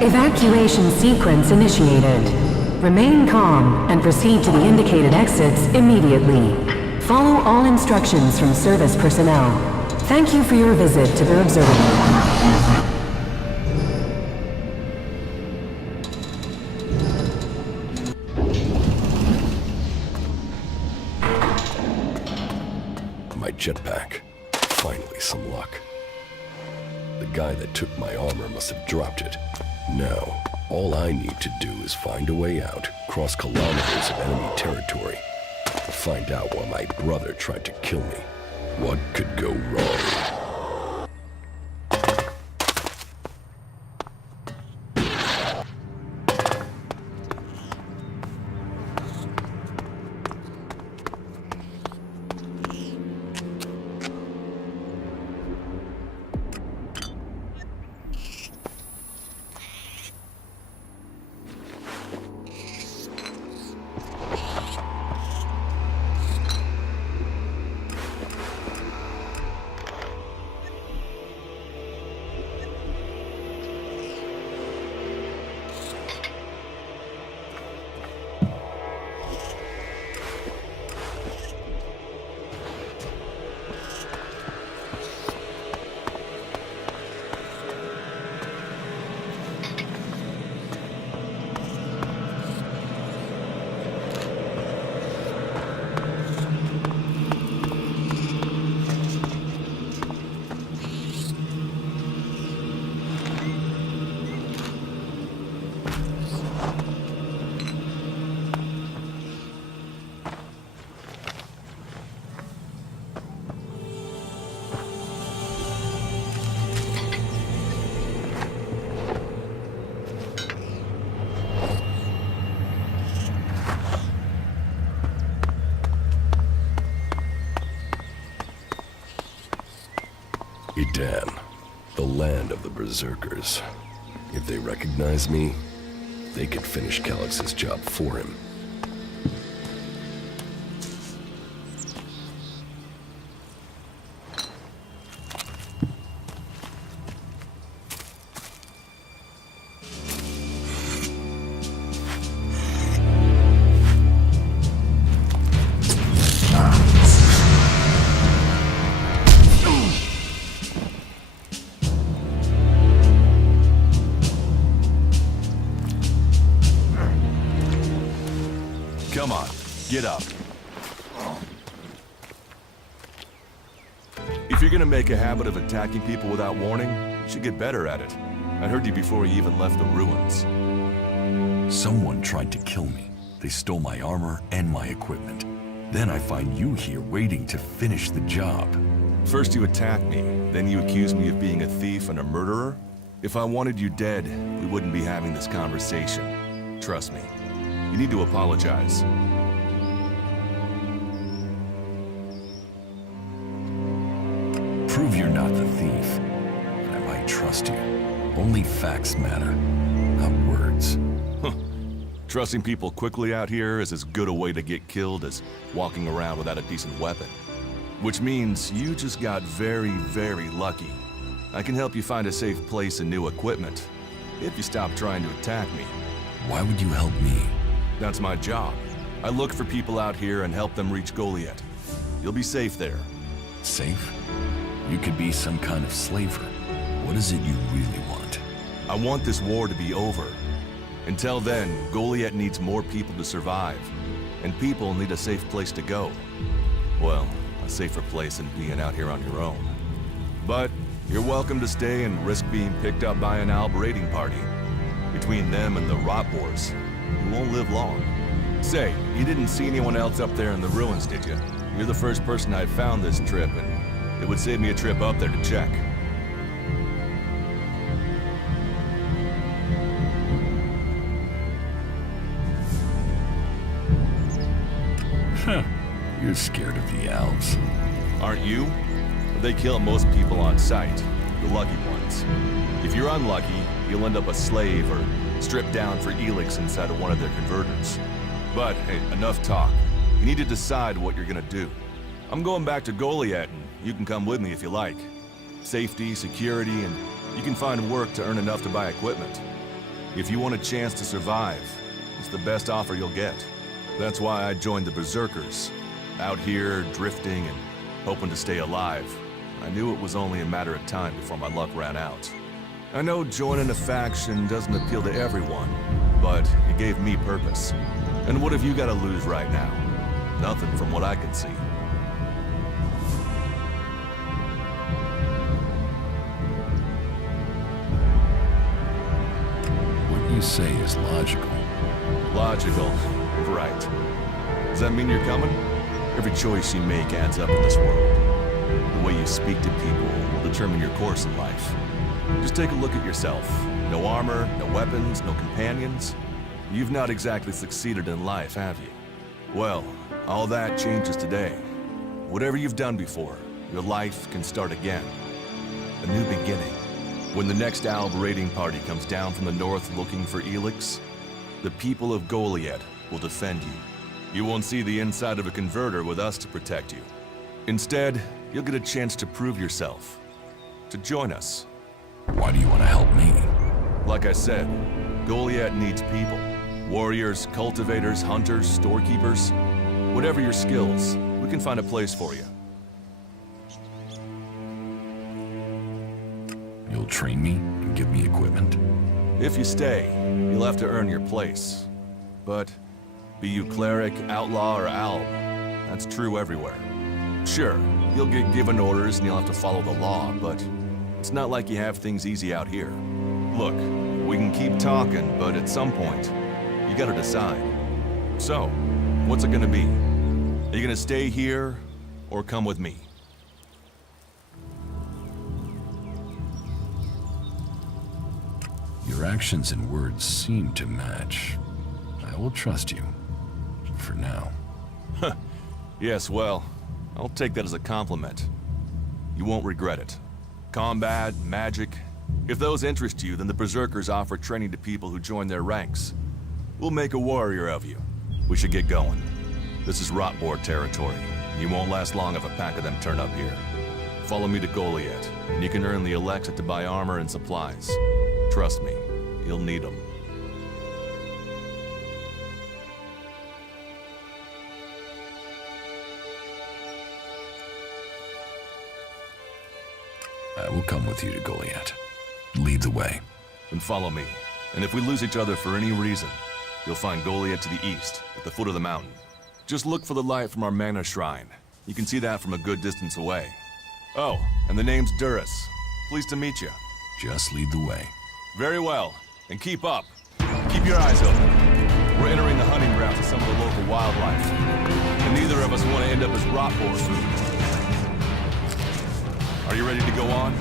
Evacuation sequence initiated. Remain calm and proceed to the indicated exits immediately. Follow all instructions from service personnel. Thank you for your visit to the observatory. My jetpack. Finally, some luck. The guy that took my armor must have dropped it. Now, all I need to do is find a way out, cross kilometers of enemy territory, find out why my brother tried to kill me. What could go wrong? Edan, the land of the Berserkers. If they recognize me, they could finish Calix's job for him. Come on, get up. If you're gonna make a habit of attacking people without warning, you should get better at it. I heard you before you even left the ruins. Someone tried to kill me. They stole my armor and my equipment. Then I find you here waiting to finish the job. First you attack me, then you accuse me of being a thief and a murderer? If I wanted you dead, we wouldn't be having this conversation. Trust me. You need to apologize. Prove you're not the thief, and I might trust you. Only facts matter, not words. Trusting people quickly out here is as good a way to get killed as walking around without a decent weapon. Which means you just got very, very lucky. I can help you find a safe place and new equipment, if you stop trying to attack me. Why would you help me? That's my job. I look for people out here and help them reach Goliath. You'll be safe there. Safe? You could be some kind of slaver. What is it you really want? I want this war to be over. Until then, Goliath needs more people to survive. And people need a safe place to go. Well, a safer place than being out here on your own. But you're welcome to stay and risk being picked up by an Alb raiding party. Between them and the Rot Wars, you won't live long. Say, you didn't see anyone else up there in the ruins, did you? You're the first person I've found this trip, and it would save me a trip up there to check. Huh. You're scared of the elves. Aren't you? They kill most people on sight, the lucky ones. If you're unlucky, you'll end up a slave or stripped down for Elex inside of one of their converters. But, hey, enough talk. You need to decide what you're gonna do. I'm going back to Goliath, and you can come with me if you like. Safety, security, and You can find work to earn enough to buy equipment. If you want a chance to survive, it's the best offer you'll get. That's why I joined the Berserkers. Out here, drifting and hoping to stay alive. I knew it was only a matter of time before my luck ran out. I know joining a faction doesn't appeal to everyone, but it gave me purpose. And what have you got to lose right now? Nothing from what I can see. What you say is logical. Logical, right. Does that mean you're coming? Every choice you make adds up in this world. The way you speak to people will determine your course in life. Just take a look at yourself. No armor, no weapons, no companions. You've not exactly succeeded in life, have you? Well, all that changes today. Whatever you've done before, your life can start again. A new beginning. When the next Alb raiding party comes down from the north looking for Elex, the people of Goliath will defend you. You won't see the inside of a converter with us to protect you. Instead, you'll get a chance to prove yourself. To join us. Why do you want to help me? Like I said, Goliath needs people. Warriors, cultivators, hunters, storekeepers. Whatever your skills, we can find a place for you. You'll train me and give me equipment? If you stay, you'll have to earn your place. But be you cleric, outlaw, or alb, that's true everywhere. Sure, you'll get given orders and you'll have to follow the law, but it's not like you have things easy out here. Look, we can keep talking, but at some point, you gotta decide. So, what's it gonna be? Are you gonna stay here, or come with me? Your actions and words seem to match. I will trust you. For now. Yes, well, I'll take that as a compliment. You won't regret it. Combat, magic. If those interest you, then the Berserkers offer training to people who join their ranks. We'll make a warrior of you. We should get going. This is Rotboard territory. You won't last long if a pack of them turn up here. Follow me to Goliath, and you can earn the Elex to buy armor and supplies. Trust me, you'll need them. I will come with you to Goliath. Lead the way. Then follow me. And if we lose each other for any reason, you'll find Goliath to the east, at the foot of the mountain. Just look for the light from our mana shrine. You can see that from a good distance away. Oh, and the name's Duras. Pleased to meet you. Just lead the way. Very well. And keep up. Keep your eyes open. We're entering the hunting grounds of some of the local wildlife. And neither of us want to end up as Rotboard food. Are you ready to go on?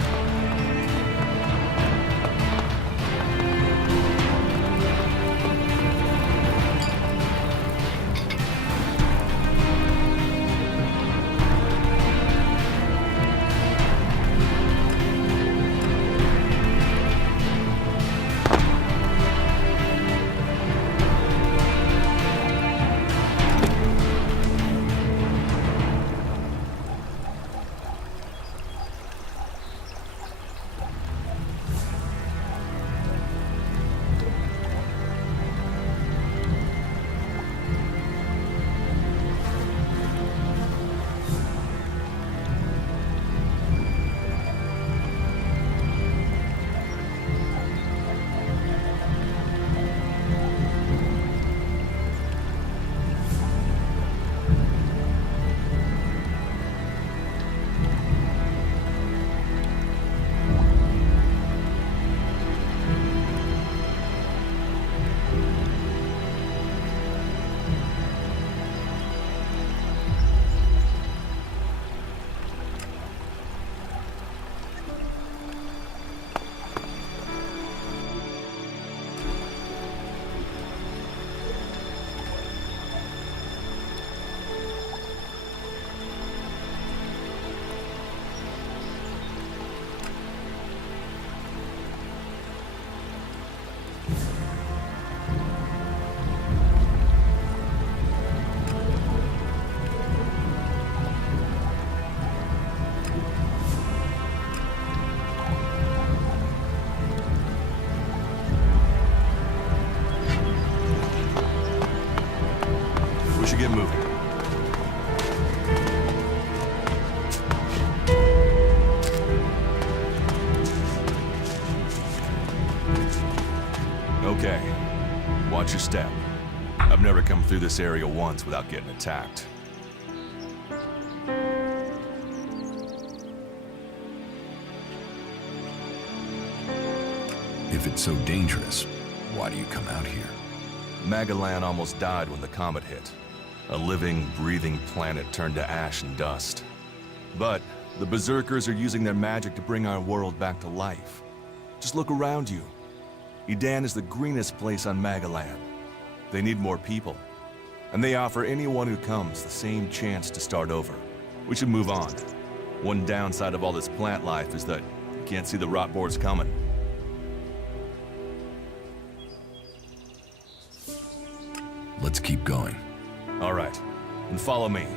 Okay, watch your step. I've never come through this area once without getting attacked. If it's so dangerous, why do you come out here? Magalan almost died when the comet hit. A living, breathing planet turned to ash and dust. But the Berserkers are using their magic to bring our world back to life. Just look around you. Edan is the greenest place on Magalan. They need more people. And they offer anyone who comes the same chance to start over. We should move on. One downside of all this plant life is that you can't see the rot boars coming. Let's keep going. All right, and follow me.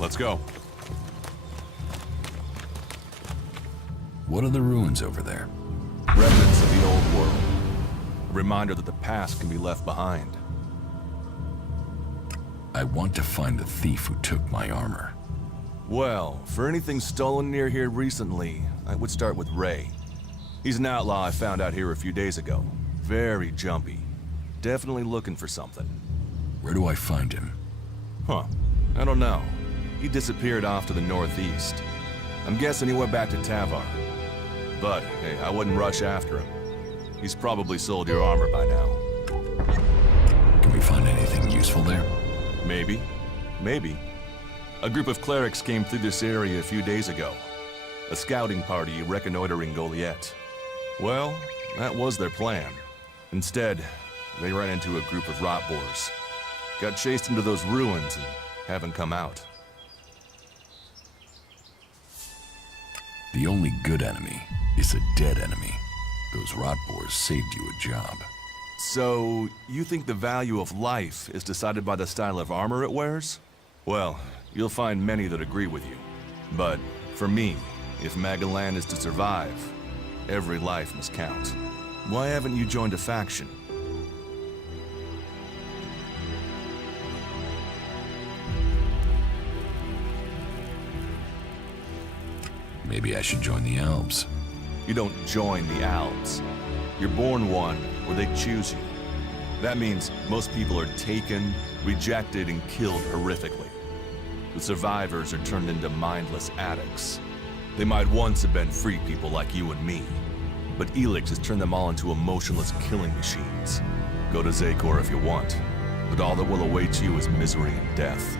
Let's go. What are the ruins over there? Remnants of the old world. A reminder that the past can be left behind. I want to find the thief who took my armor. Well, for anything stolen near here recently, I would start with Ray. He's an outlaw I found out here a few days ago. Very jumpy. Definitely looking for something. Where do I find him? Huh. I don't know. He disappeared off to the northeast. I'm guessing he went back to Tavar. But, hey, I wouldn't rush after him. He's probably sold your armor by now. Can we find anything useful there? Maybe. Maybe. A group of clerics came through this area a few days ago. A scouting party reconnoitering Goliath. Well, that was their plan. Instead, they ran into a group of rot boars. Got chased into those ruins and haven't come out. The only good enemy is a dead enemy. Those rot boars saved you a job. So, you think the value of life is decided by the style of armor it wears? Well, you'll find many that agree with you. But, for me, if Magalan is to survive, every life must count. Why haven't you joined a faction? Maybe I should join the elves. You don't join the Alps. You're born one, or they choose you. That means most people are taken, rejected, and killed horrifically. The survivors are turned into mindless addicts. They might once have been free people like you and me, but Elex has turned them all into emotionless killing machines. Go to Zakor if you want, but all that will await you is misery and death.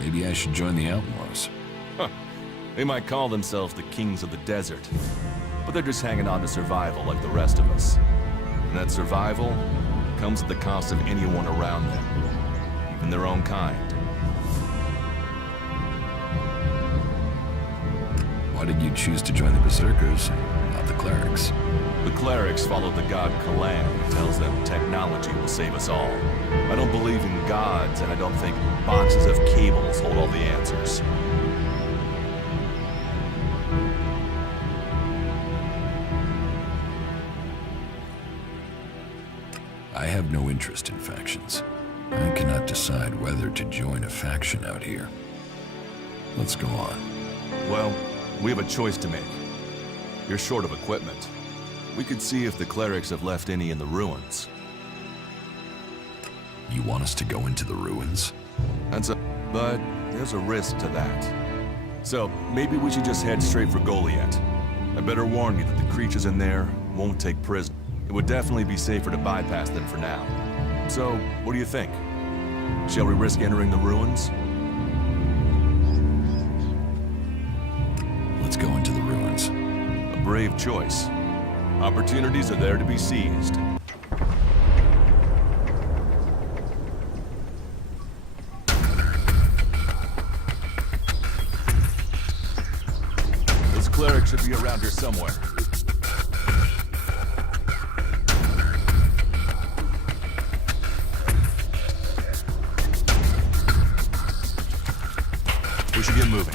Maybe I should join the outlaws. They might call themselves the kings of the desert, but they're just hanging on to survival like the rest of us. And that survival comes at the cost of anyone around them, even their own kind. Why did you choose to join the Berserkers, not the clerics? The clerics follow the god Kalan, who tells them technology will save us all. I don't believe in gods, and I don't think boxes of cables hold all the answers. I have no interest in factions. I cannot decide whether to join a faction out here. Let's go on. Well, we have a choice to make. You're short of equipment. We could see if the clerics have left any in the ruins. You want us to go into the ruins? But there's a risk to that. So, maybe we should just head straight for Goliath. I better warn you that the creatures in there won't take prisoners. It would definitely be safer to bypass them for now. So, what do you think? Shall we risk entering the ruins? Let's go into the ruins. A brave choice. Opportunities are there to be seized. This cleric should be around here somewhere. We should get moving.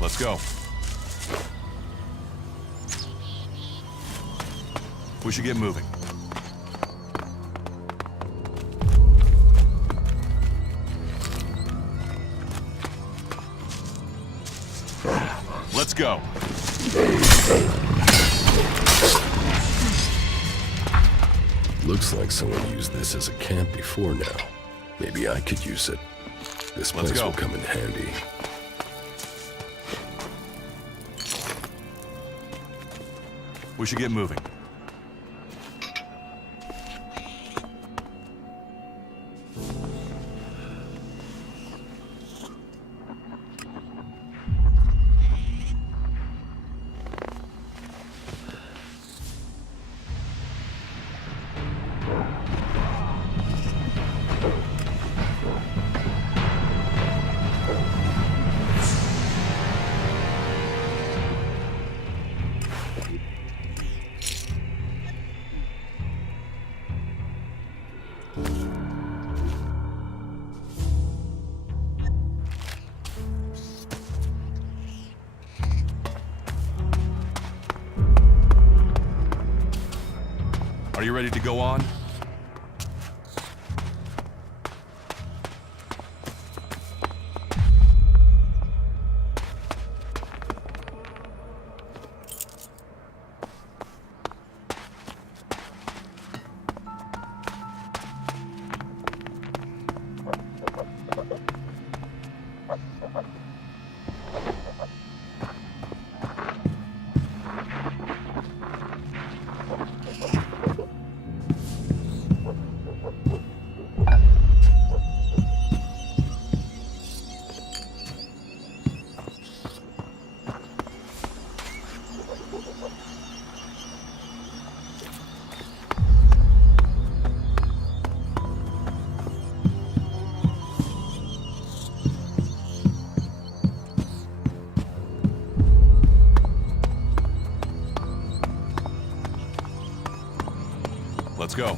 Let's go. We should get moving. Let's go. Looks like someone used this as a camp before now. Maybe I could use it. This Let's place go. will come in handy. We should get moving. Are you ready to go on? Let's go.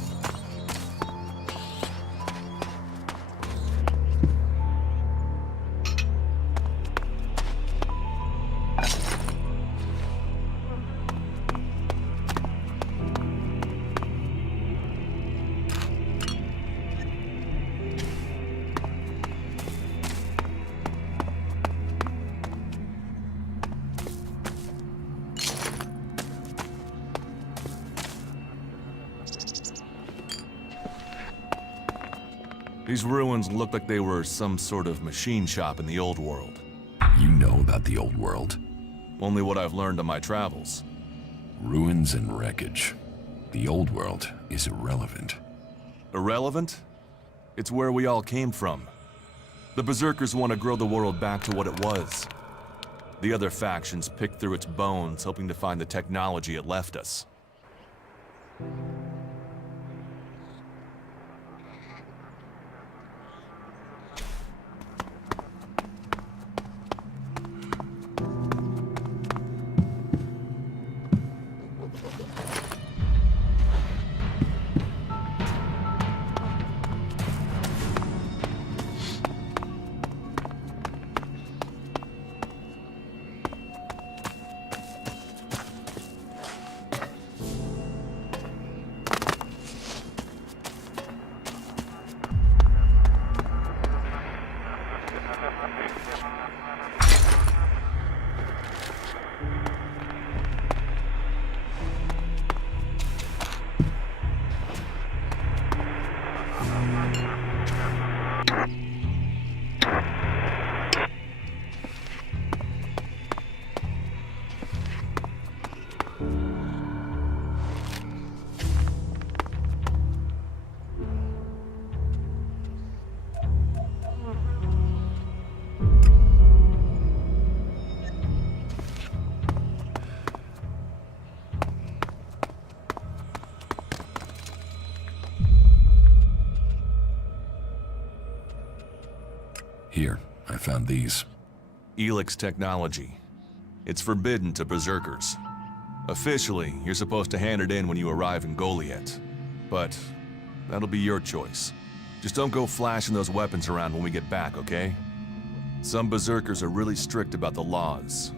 These ruins look like they were some sort of machine shop in the old world. You know about the old world? Only what I've learned on my travels. Ruins and wreckage. The old world is irrelevant. Irrelevant? It's where we all came from. The Berserkers want to grow the world back to what it was. The other factions pick through its bones, hoping to find the technology it left us. Here, I found these. Elex technology. It's forbidden to Berserkers. Officially, you're supposed to hand it in when you arrive in Goliath. But that'll be your choice. Just don't go flashing those weapons around when we get back, okay? Some Berserkers are really strict about the laws.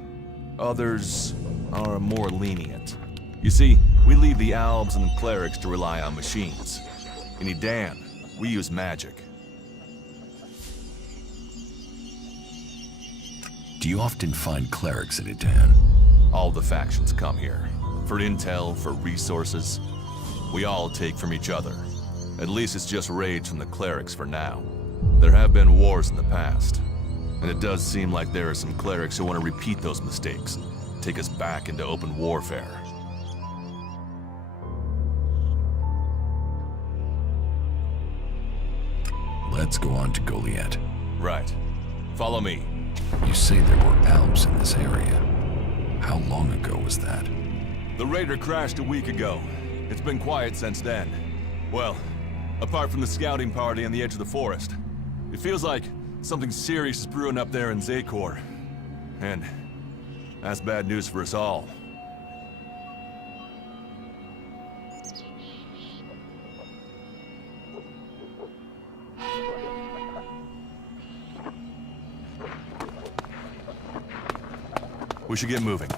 Others are more lenient. You see, we leave the Albs and clerics to rely on machines. In Edan, we use magic. Do you often find clerics in Edan? All the factions come here. For intel, for resources. We all take from each other. At least it's just raids from the clerics for now. There have been wars in the past. And it does seem like there are some clerics who want to repeat those mistakes and take us back into open warfare. Let's go on to Goliath. Right. Follow me. You say there were Alps in this area. How long ago was that? The raider crashed a week ago. It's been quiet since then. Well, apart from the scouting party on the edge of the forest. It feels like something serious is brewing up there in Zakor. And that's bad news for us all. We should get moving.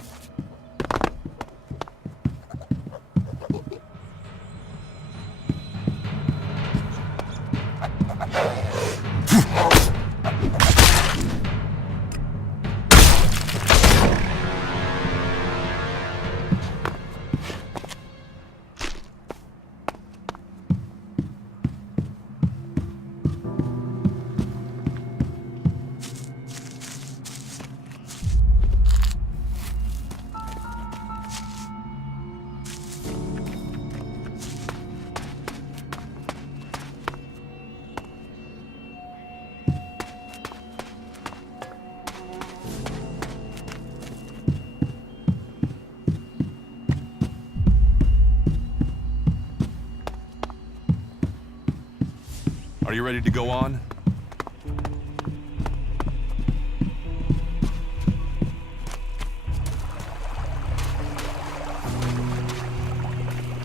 Are you ready to go on?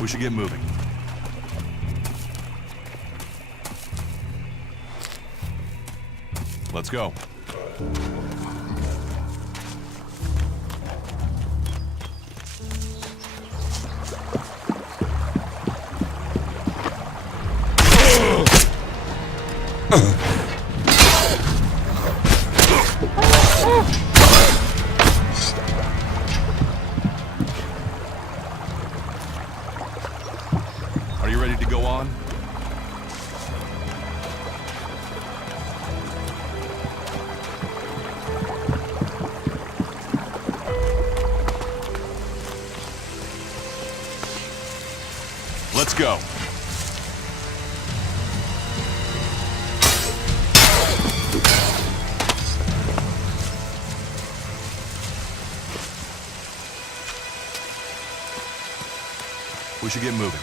We should get moving. Let's go. Are you ready to go on? go. We should get moving.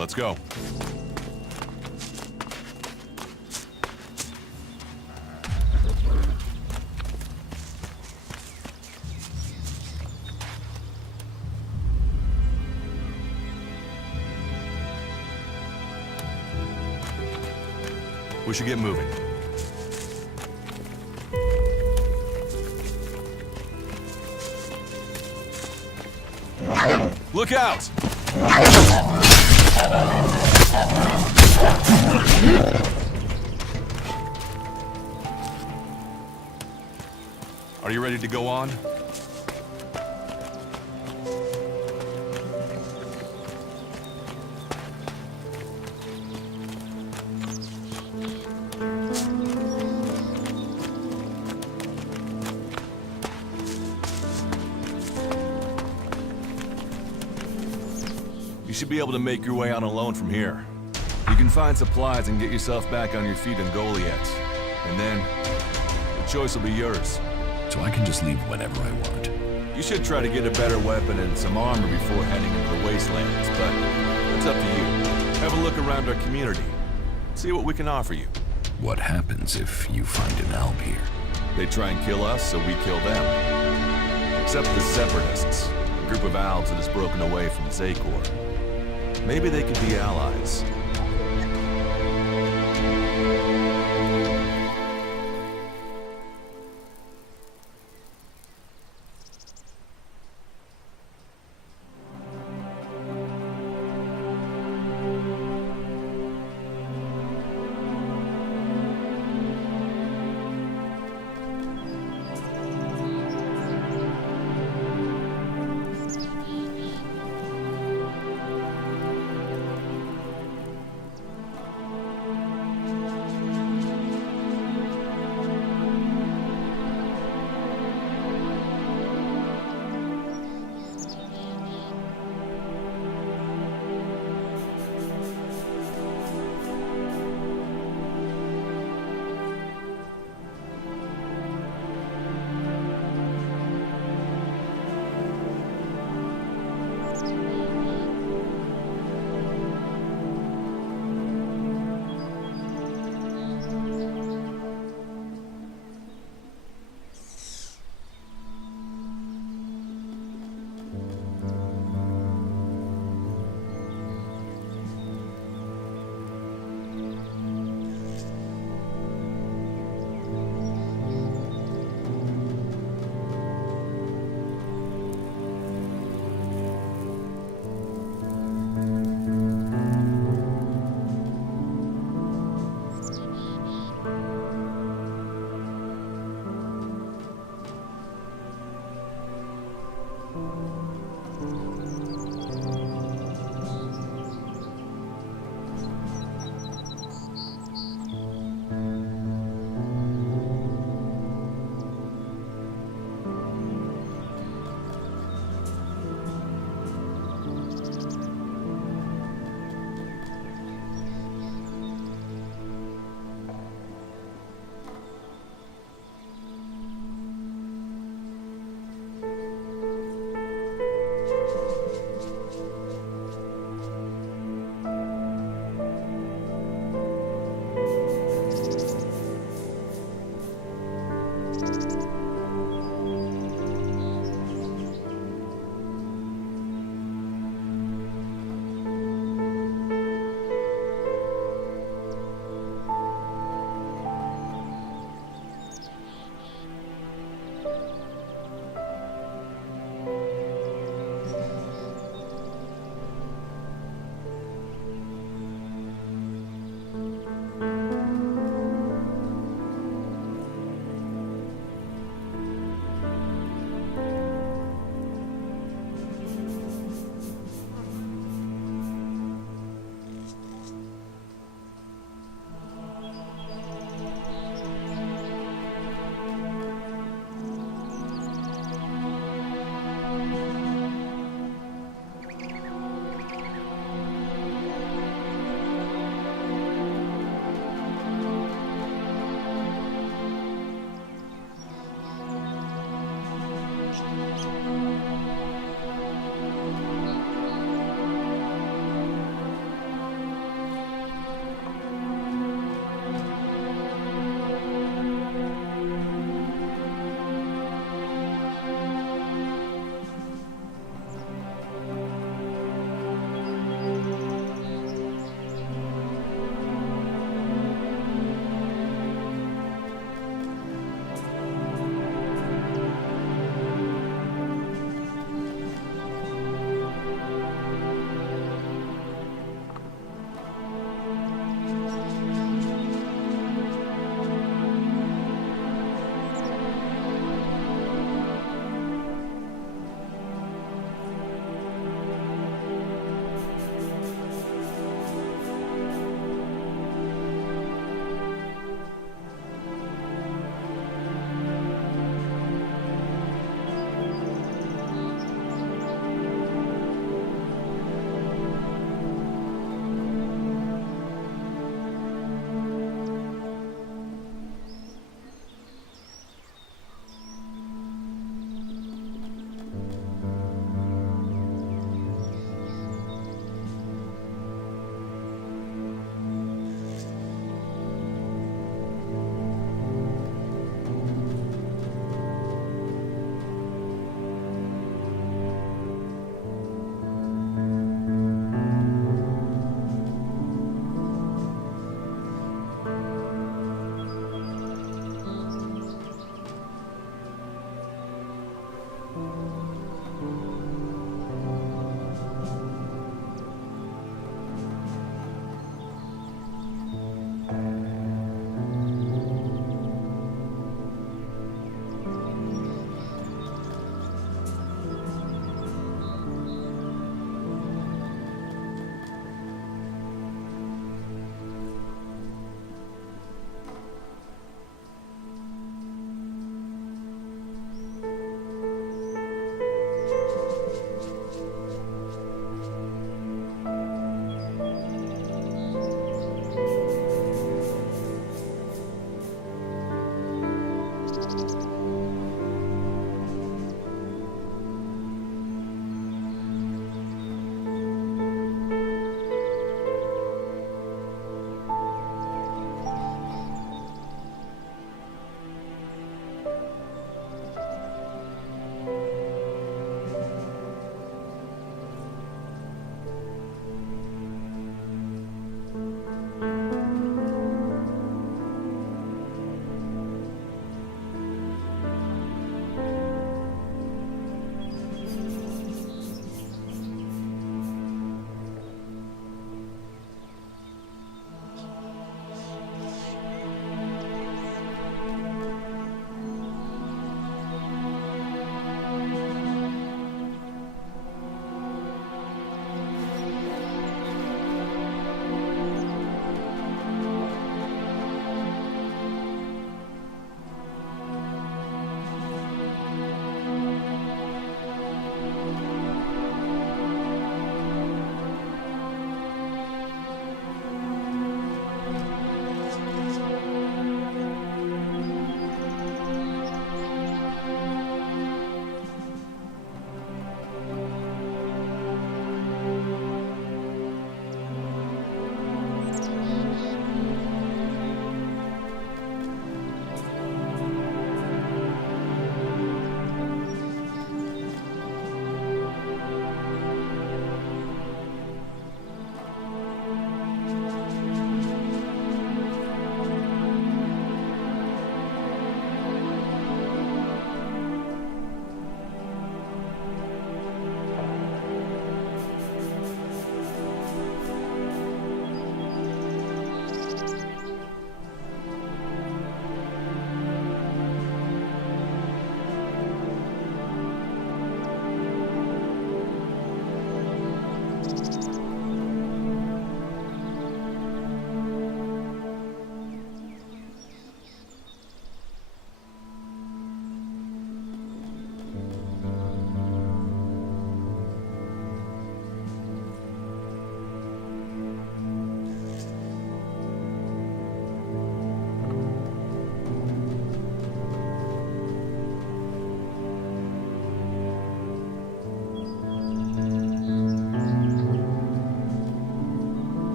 Let's go. We should get moving. Look out! Are you ready to go on? You should be able to make your way out alone from here. You can find supplies and get yourself back on your feet in Goliath. And then, the choice will be yours. So I can just leave whenever I want. You should try to get a better weapon and some armor before heading into the wastelands, but it's up to you. Have a look around our community. See what we can offer you. What happens if you find an Alb here? They try and kill us, so we kill them. Except the Separatists, a group of Albs that has broken away from Zakor. Maybe they could be allies.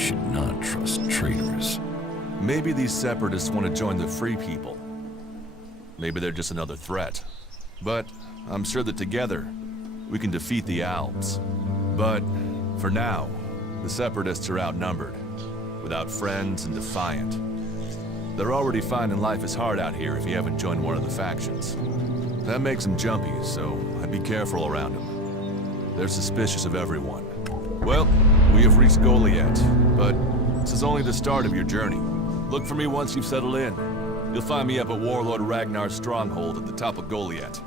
should not trust traitors. Maybe these separatists want to join the Free People. Maybe they're just another threat. But I'm sure that together, we can defeat the Alps. But for now, the separatists are outnumbered, without friends and defiant. They're already finding life is hard out here if you haven't joined one of the factions. That makes them jumpy, so I'd be careful around them. They're suspicious of everyone. Well, we have reached Goliath, but this is only the start of your journey. Look for me once you've settled in. You'll find me up at Warlord Ragnar's stronghold at the top of Goliath.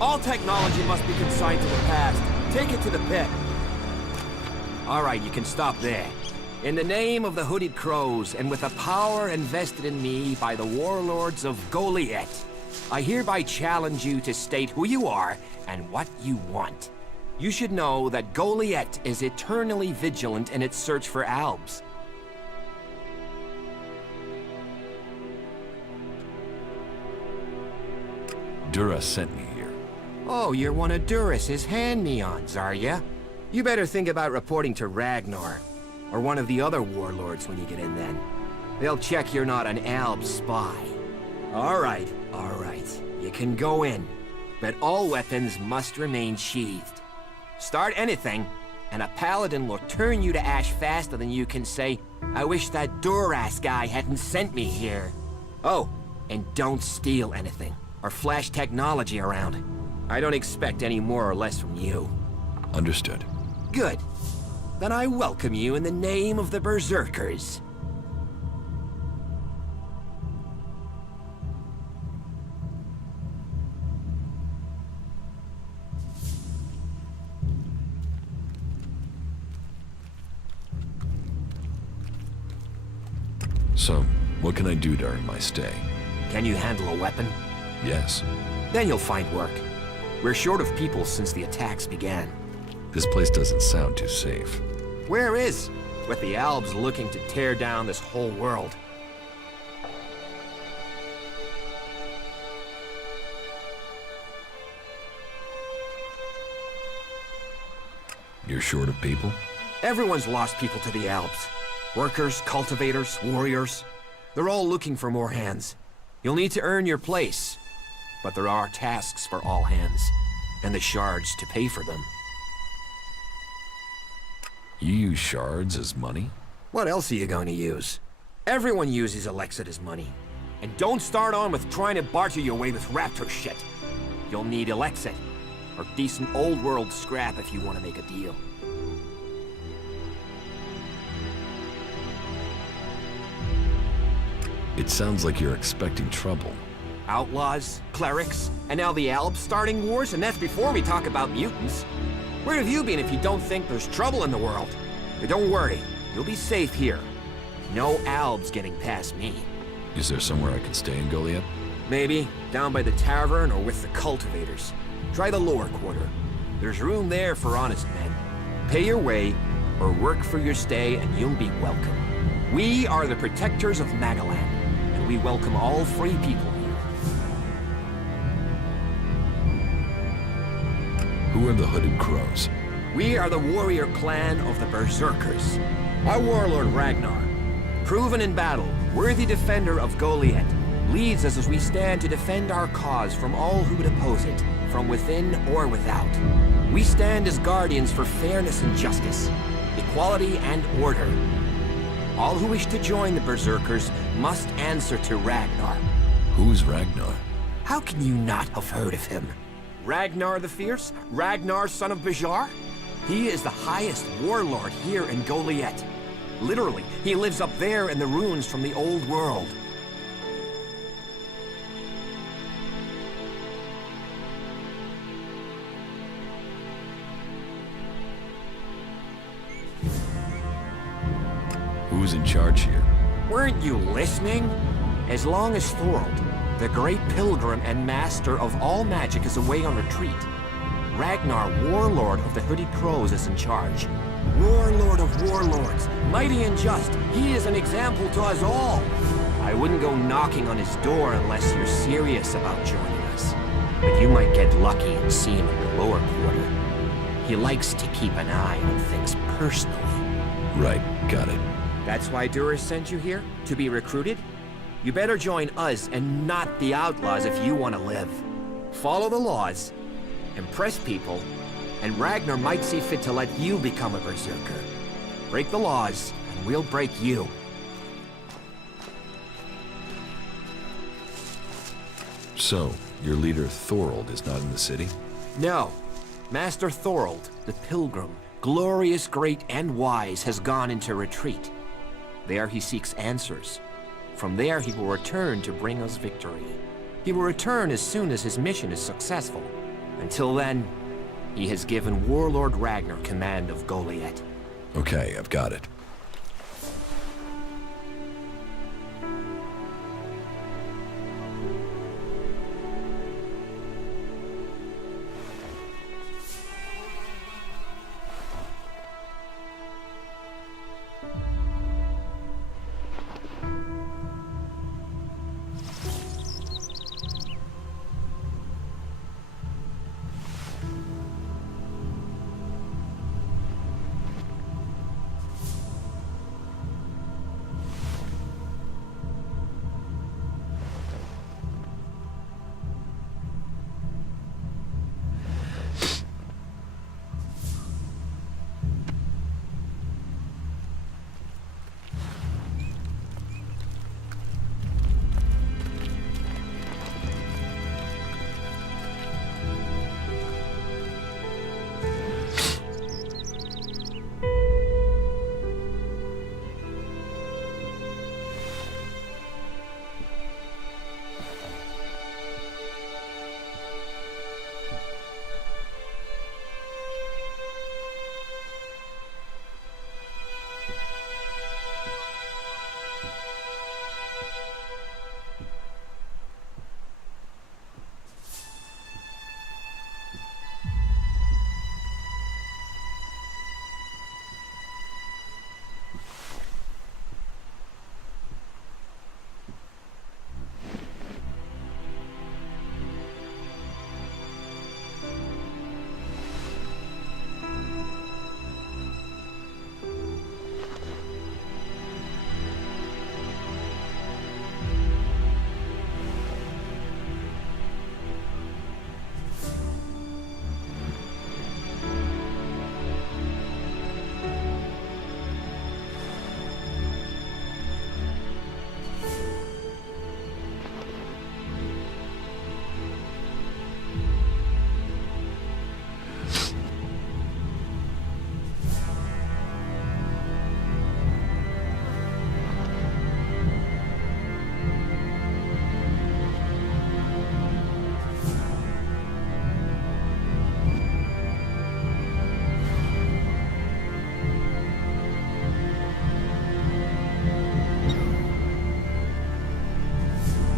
All technology must be consigned to the past. Take it to the pit. All right, you can stop there. In the name of the Hooded Crows, and with the power invested in me by the warlords of Goliath, I hereby challenge you to state who you are and what you want. You should know that Goliath is eternally vigilant in its search for Albs. Dura sent me here. Oh, you're one of Duras's hand-me-ons, are ya? You better think about reporting to Ragnar, or one of the other warlords when you get in then. They'll check you're not an Alb spy. All right. You can go in, but all weapons must remain sheathed. Start anything, and a paladin will turn you to ash faster than you can say, I wish that Duras guy hadn't sent me here. Oh, and don't steal anything, or flash technology around. I don't expect any more or less from you. Understood. Good. Then I welcome you in the name of the Berserkers. So, what can I do during my stay? Can you handle a weapon? Yes. Then you'll find work. We're short of people since the attacks began. This place doesn't sound too safe. Where is? With the Albs looking to tear down this whole world. You're short of people? Everyone's lost people to the Alps. Workers, cultivators, warriors. They're all looking for more hands. You'll need to earn your place. But there are tasks for all hands, and the shards to pay for them. You use shards as money? What else are you going to use? Everyone uses Elex as money. And don't start on with trying to barter your way with Raptor shit. You'll need Elex or decent old world scrap if you want to make a deal. It sounds like you're expecting trouble. Outlaws, clerics, and now the Alps starting wars, and that's before we talk about mutants. Where have you been if you don't think there's trouble in the world? But don't worry, you'll be safe here. No Albs getting past me. Is there somewhere I can stay in Goliath? Maybe, down by the tavern or with the cultivators. Try the lower quarter. There's room there for honest men. Pay your way, or work for your stay, and you'll be welcome. We are the protectors of Magaland, and we welcome all free people here. Who are the Hooded Crows? We are the warrior clan of the Berserkers. Our warlord Ragnar, proven in battle, worthy defender of Goliath, leads us as we stand to defend our cause from all who would oppose it, from within or without. We stand as guardians for fairness and justice, equality and order. All who wish to join the Berserkers must answer to Ragnar. Who's Ragnar? How can you not have heard of him? Ragnar the Fierce? Ragnar, son of Bajar? He is the highest warlord here in Goliath. Literally, he lives up there in the ruins from the old world. Who's in charge here? Weren't you listening? As long as Thorold, the great pilgrim and master of all magic, is away on retreat, Ragnar, warlord of the Hooded Crows, is in charge. Warlord of warlords, mighty and just, he is an example to us all. I wouldn't go knocking on his door unless you're serious about joining us. But you might get lucky and see him in the lower quarter. He likes to keep an eye on things personally. Right, got it. That's why Duras sent you here? To be recruited? You better join us and not the outlaws if you want to live. Follow the laws, impress people, and Ragnar might see fit to let you become a berserker. Break the laws, and we'll break you. So, your leader Thorold is not in the city? No. Master Thorold, the pilgrim, glorious, great, and wise, has gone into retreat. There he seeks answers. From there he will return to bring us victory. He will return as soon as his mission is successful. Until then, he has given Warlord Ragnar command of Goliath. Okay, I've got it.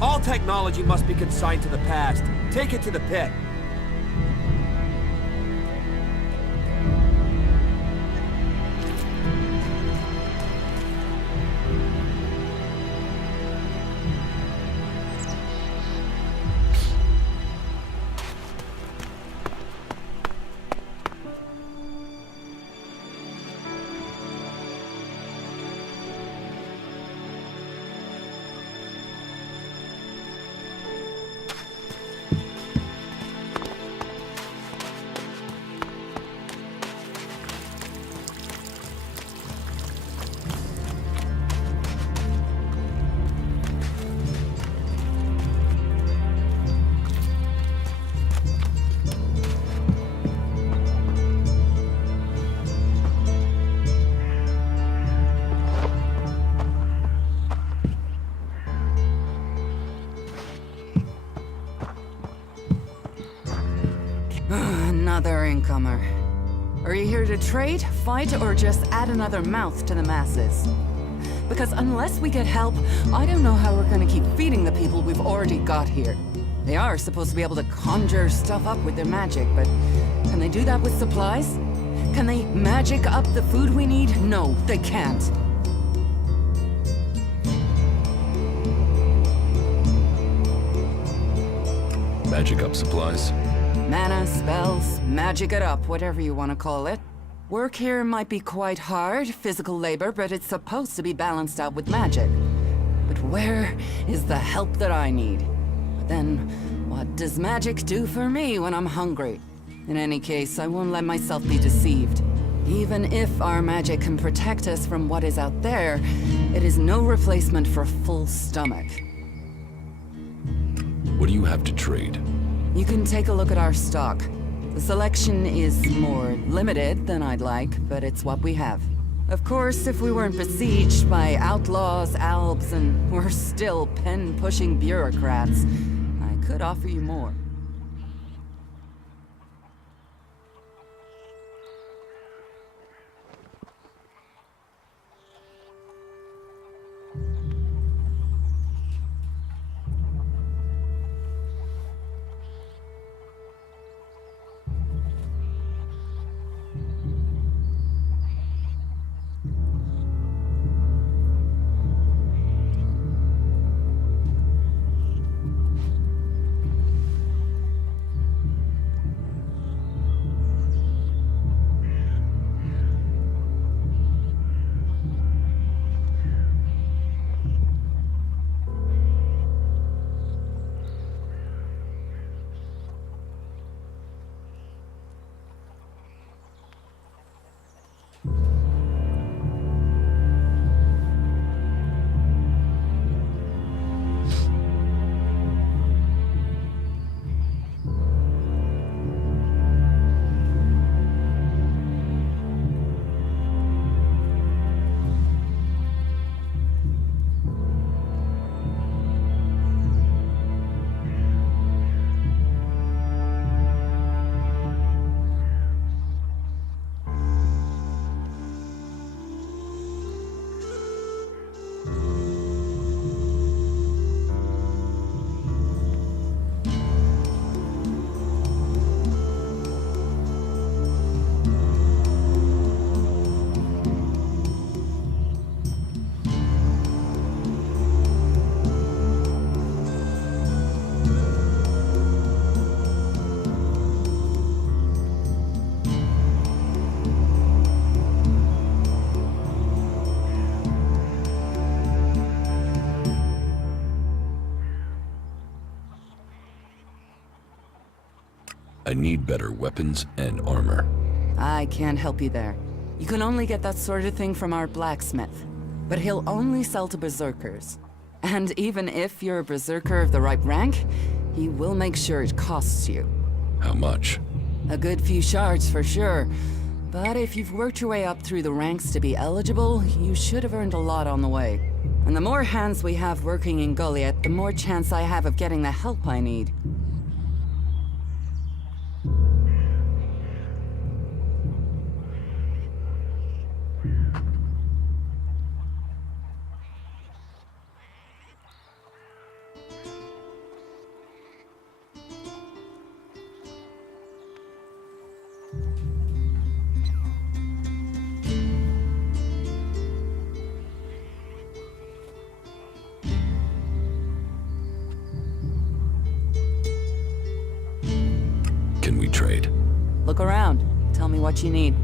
All technology must be consigned to the past. Take it to the pit. Another incomer. Are you here to trade, fight, or just add another mouth to the masses? Because unless we get help, I don't know how we're gonna keep feeding the people we've already got here. They are supposed to be able to conjure stuff up with their magic, but can they do that with supplies? Can they magic up the food we need? No, they can't. Magic up supplies? Mana, spells, magic it up, whatever you want to call it. Work here might be quite hard, physical labor, but it's supposed to be balanced out with magic. But where is the help that I need? But then, what does magic do for me when I'm hungry? In any case, I won't let myself be deceived. Even if our magic can protect us from what is out there, it is no replacement for a full stomach. What do you have to trade? You can take a look at our stock. The selection is more limited than I'd like, but it's what we have. Of course, if we weren't besieged by outlaws, albs, and we're still pen-pushing bureaucrats, I could offer you more. I need better weapons and armor. I can't help you there. You can only get that sort of thing from our blacksmith. But he'll only sell to berserkers. And even if you're a berserker of the right rank, he will make sure it costs you. How much? A good few shards for sure. But if you've worked your way up through the ranks to be eligible, you should have earned a lot on the way. And the more hands we have working in Goliath, the more chance I have of getting the help I need. Can we trade? Look around. Tell me what you need.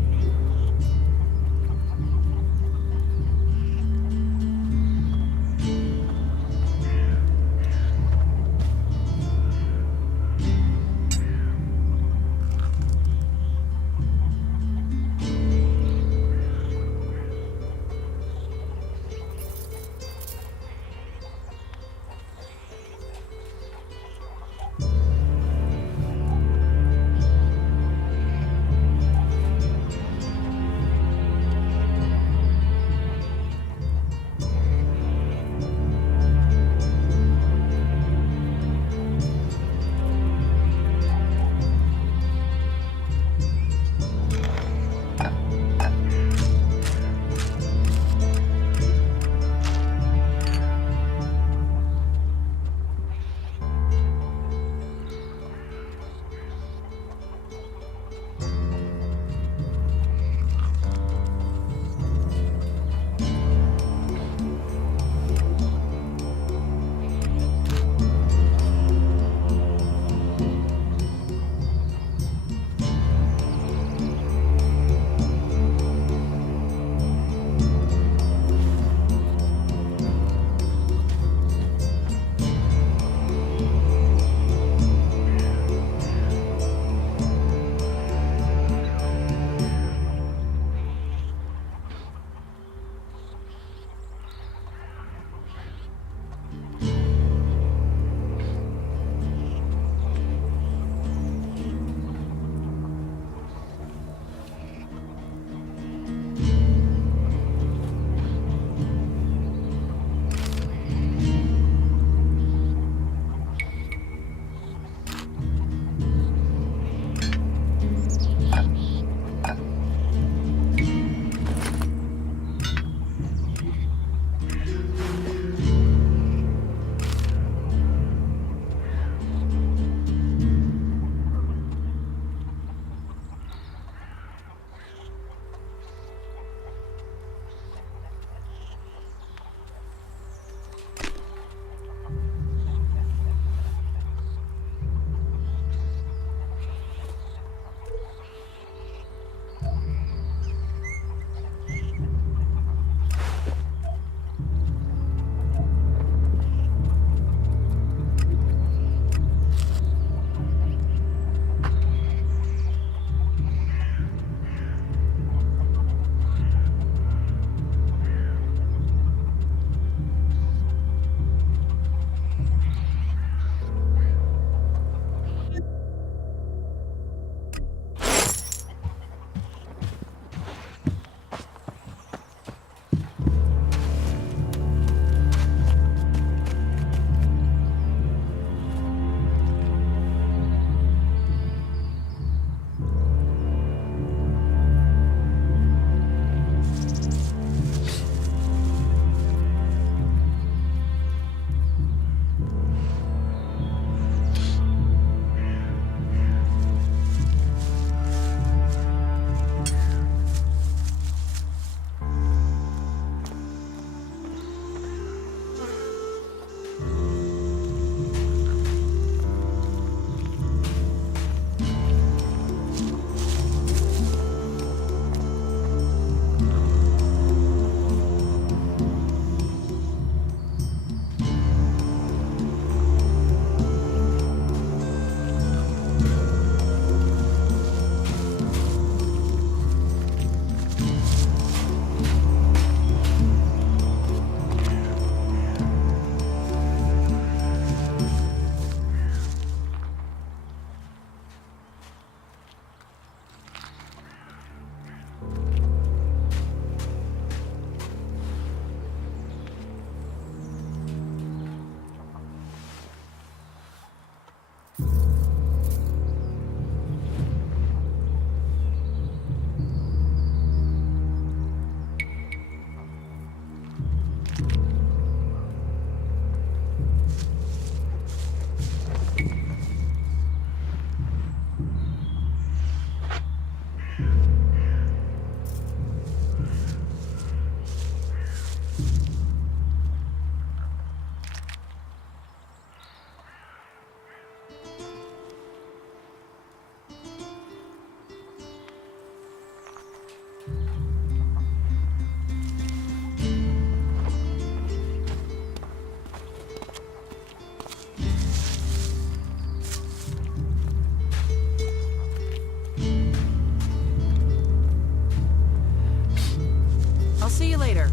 I'll see you later.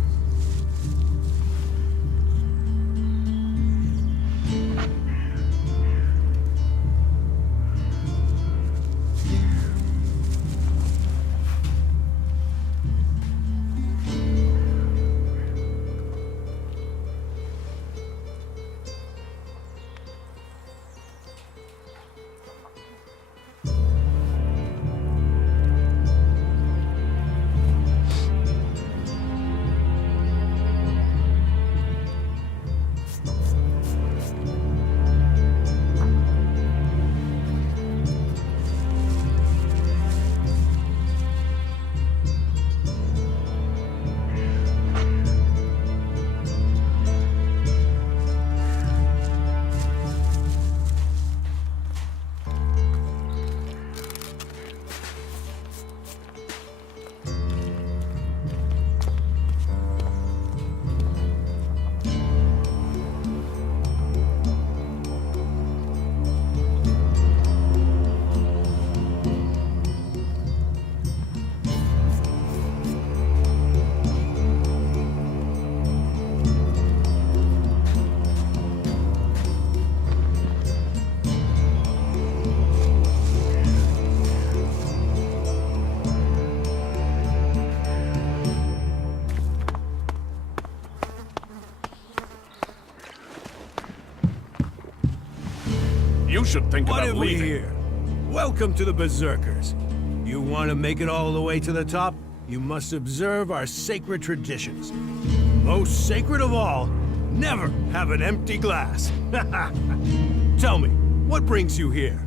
You should think What about have we leaving. here? Welcome to the Berserkers. You want to make it all the way to the top? You must observe our sacred traditions. Most sacred of all, never have an empty glass. Tell me, what brings you here?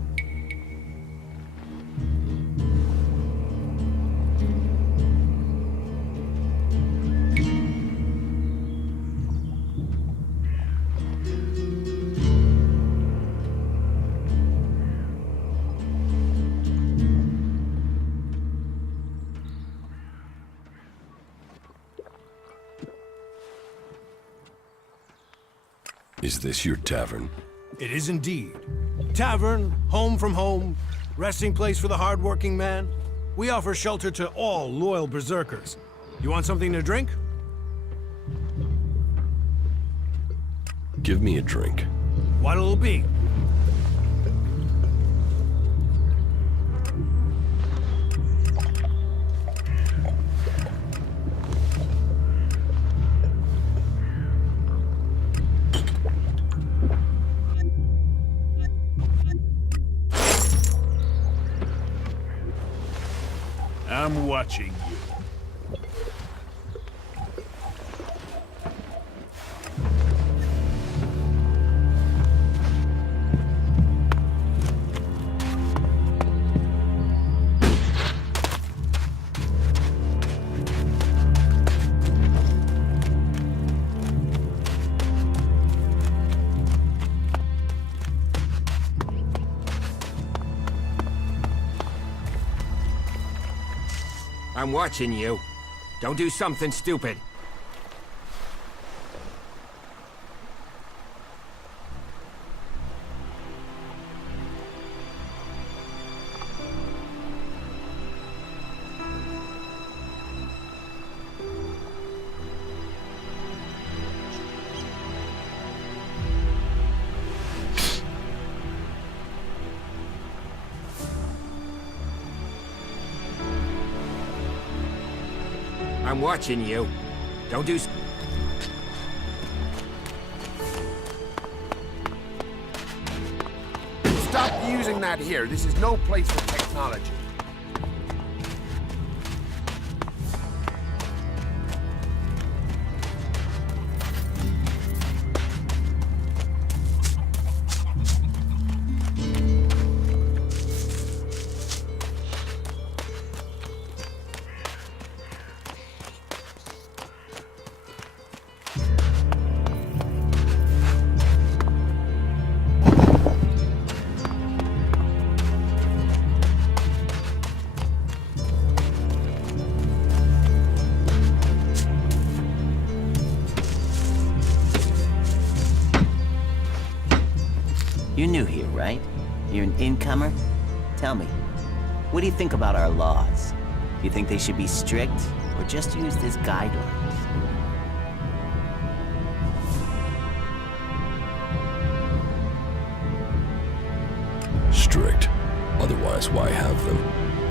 Is this your tavern? It is indeed. Tavern, home from home, resting place for the hard-working man. We offer shelter to all loyal Berserkers. You want something to drink? Give me a drink. What'll it be? I'm watching you. I'm watching you. Don't do something stupid. I'm watching you. Don't do... Stop using that here. This is no place for technology. You're new here, right? You're an incomer? Tell me, what do you think about our laws? You think they should be strict, or just used as guidelines? Strict. Otherwise, why have them?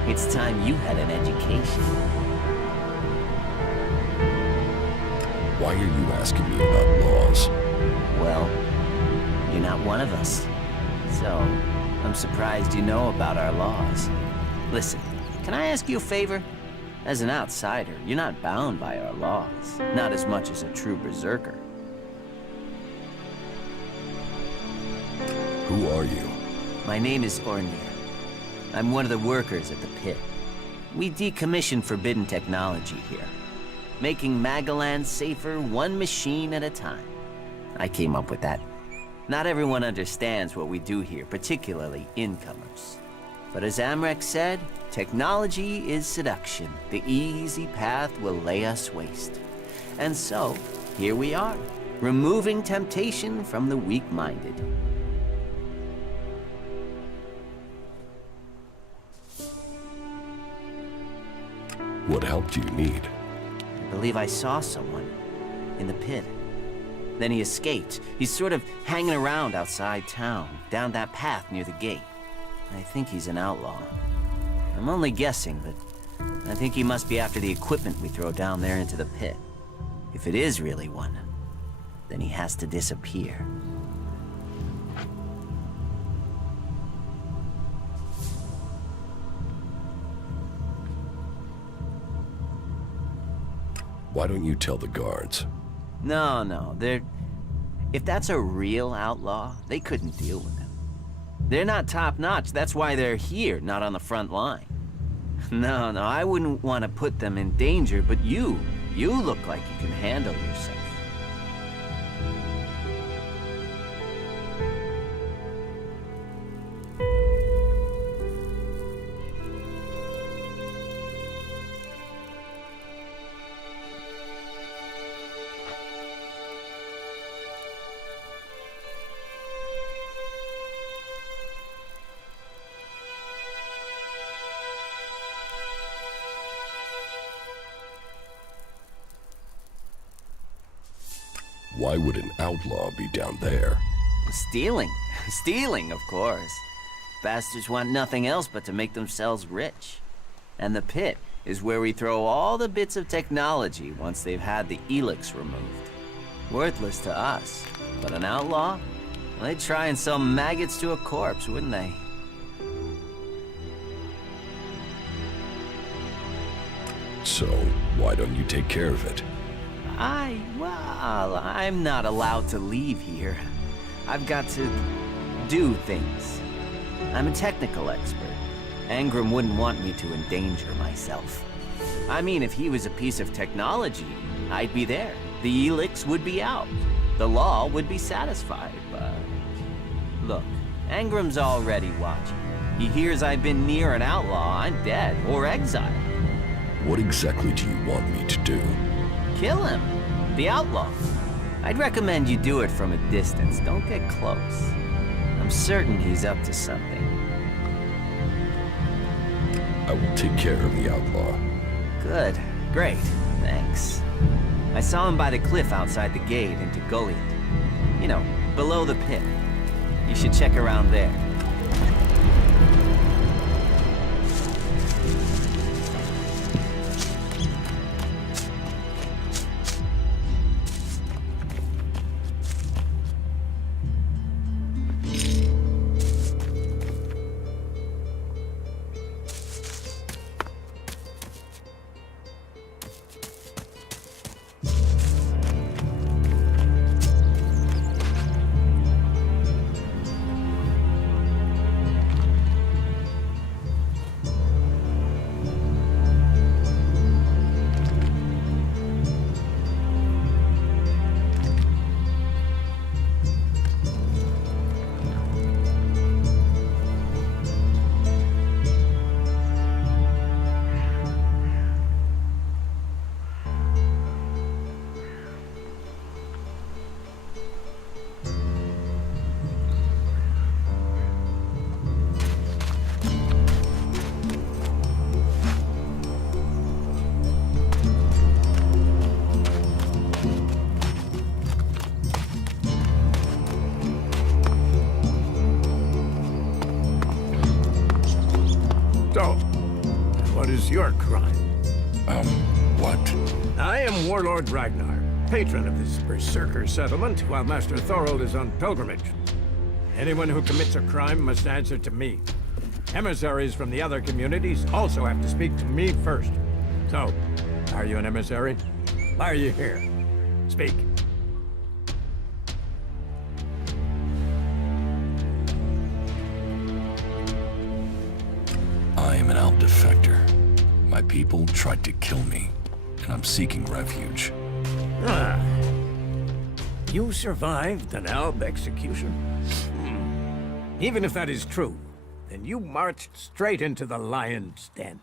It's time you had an education. Why are you asking me about laws? Well, you're not one of us. So, I'm surprised you know about our laws. Listen, can I ask you a favor? As an outsider, you're not bound by our laws. Not as much as a true berserker. Who are you? My name is Ornir. I'm one of the workers at the pit. We decommission forbidden technology here, making Magaland safer one machine at a time. I came up with that. Not everyone understands what we do here, particularly incomers. But as Amrek said, technology is seduction. The easy path will lay us waste. And so, here we are, removing temptation from the weak-minded. What help do you need? I believe I saw someone in the pit. Then he escaped. He's sort of hanging around outside town, down that path near the gate. I think he's an outlaw. I'm only guessing, but I think he must be after the equipment we throw down there into the pit. If it is really one, then he has to disappear. Why don't you tell the guards? No, if that's a real outlaw, they couldn't deal with him. They're not top-notch, that's why they're here, not on the front line. No, I wouldn't want to put them in danger, but you look like you can handle yourself. Why would an outlaw be down there? Stealing. Stealing, of course. Bastards want nothing else but to make themselves rich. And the pit is where we throw all the bits of technology once they've had the Elex removed. Worthless to us, but an outlaw? Well, they'd try and sell maggots to a corpse, wouldn't they? So, why don't you take care of it? Well, I'm not allowed to leave here. I've got to do things. I'm a technical expert. Angram wouldn't want me to endanger myself. I mean, if he was a piece of technology, I'd be there. The Elex would be out. The law would be satisfied, but... Look, Angram's already watching. He hears I've been near an outlaw, I'm dead, or exiled. What exactly do you want me to do? Kill him. The outlaw. I'd recommend you do it from a distance. Don't get close. I'm certain he's up to something. I will take care of the outlaw. Good. Great. Thanks. I saw him by the cliff outside the gate into Goliath. You know, below the pit. You should check around there. So, what is your crime? What? I am Warlord Ragnar, patron of this Berserker settlement, while Master Thorold is on pilgrimage. Anyone who commits a crime must answer to me. Emissaries from the other communities also have to speak to me first. So, are you an emissary? Why are you here? Speak. I am an Alp defector. My people tried to kill me, and I'm seeking refuge. Ah. You survived an Alb execution? Even if that is true, then you marched straight into the lion's den.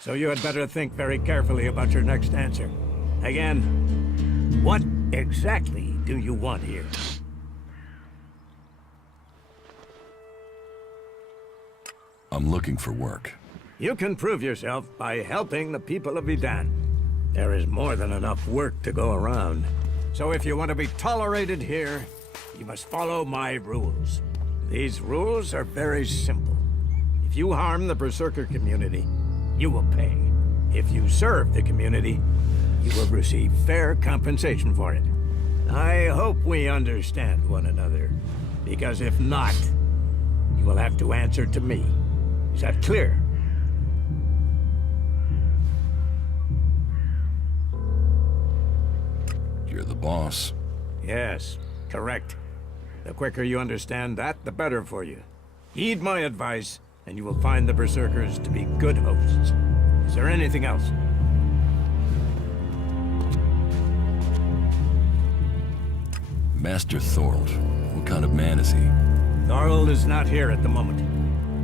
So you had better think very carefully about your next answer. Again, what exactly do you want here? I'm looking for work. You can prove yourself by helping the people of Edan. There is more than enough work to go around. So if you want to be tolerated here, you must follow my rules. These rules are very simple. If you harm the Berserker community, you will pay. If you serve the community, you will receive fair compensation for it. I hope we understand one another, because if not, you will have to answer to me. Is that clear? You're the boss. Yes, correct. The quicker you understand that, the better for you. Heed my advice, and you will find the Berserkers to be good hosts. Is there anything else? Master Thorold, what kind of man is he? Thorold is not here at the moment.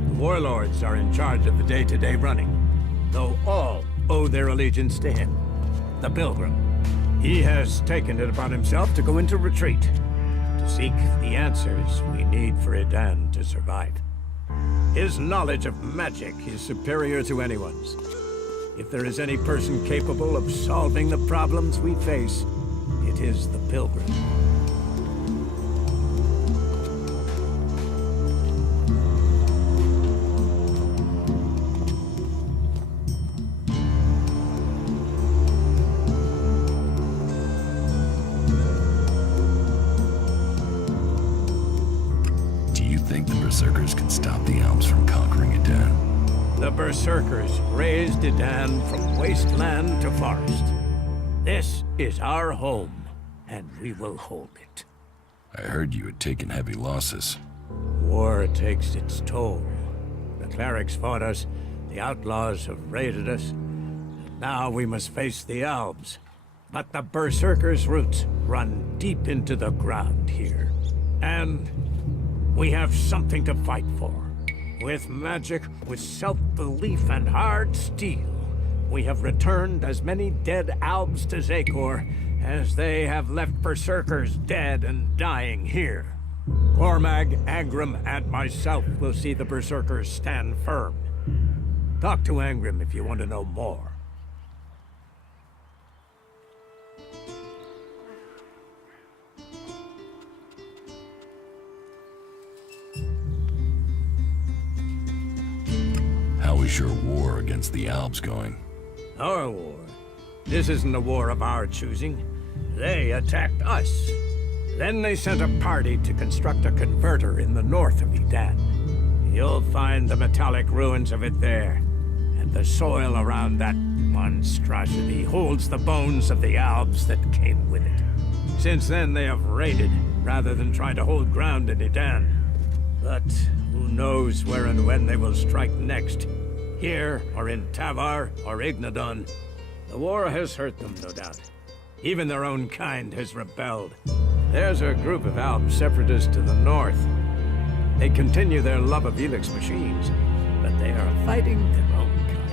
The warlords are in charge of the day-to-day running, though all owe their allegiance to him, the Pilgrim. He has taken it upon himself to go into retreat, to seek the answers we need for Edan to survive. His knowledge of magic is superior to anyone's. If there is any person capable of solving the problems we face, it is the Pilgrim. Berserkers can stop the Alps from conquering Edan. The Berserkers raised Edan from wasteland to forest. This is our home, and we will hold it. I heard you had taken heavy losses. War takes its toll. The clerics fought us, the outlaws have raided us, and now we must face the Alps. But the Berserkers' roots run deep into the ground here. And we have something to fight for. With magic, with self-belief and hard steel, we have returned as many dead Alps to Zakor as they have left Berserkers dead and dying here. Cormag, Angrim, and myself will see the Berserkers stand firm. Talk to Angrim if you want to know more. How is your war against the Alps going? Our war? This isn't a war of our choosing. They attacked us. Then they sent a party to construct a converter in the north of Edan. You'll find the metallic ruins of it there. And the soil around that monstrosity holds the bones of the Alps that came with it. Since then, they have raided, rather than trying to hold ground in Edan. But who knows where and when they will strike next? Here, or in Tavar, or Ignadon. The war has hurt them, no doubt. Even their own kind has rebelled. There's a group of Alp separatists to the north. They continue their love of Elex machines, but they are fighting their own kind.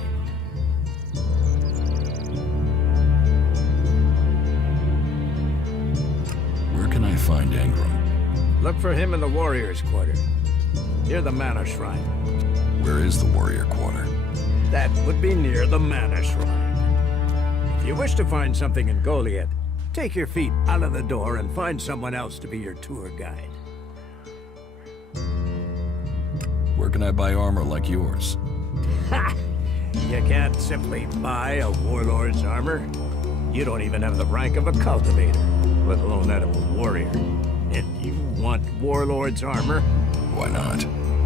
Where can I find Angrim? Look for him in the Warriors' Quarter, near the Mana Shrine. Where is the Warrior Quarter? That would be near the Mana Shrine. If you wish to find something in Goliath, take your feet out of the door and find someone else to be your tour guide. Where can I buy armor like yours? Ha! You can't simply buy a warlord's armor. You don't even have the rank of a cultivator, let alone that of a warrior. And you want warlord's armor? Why not?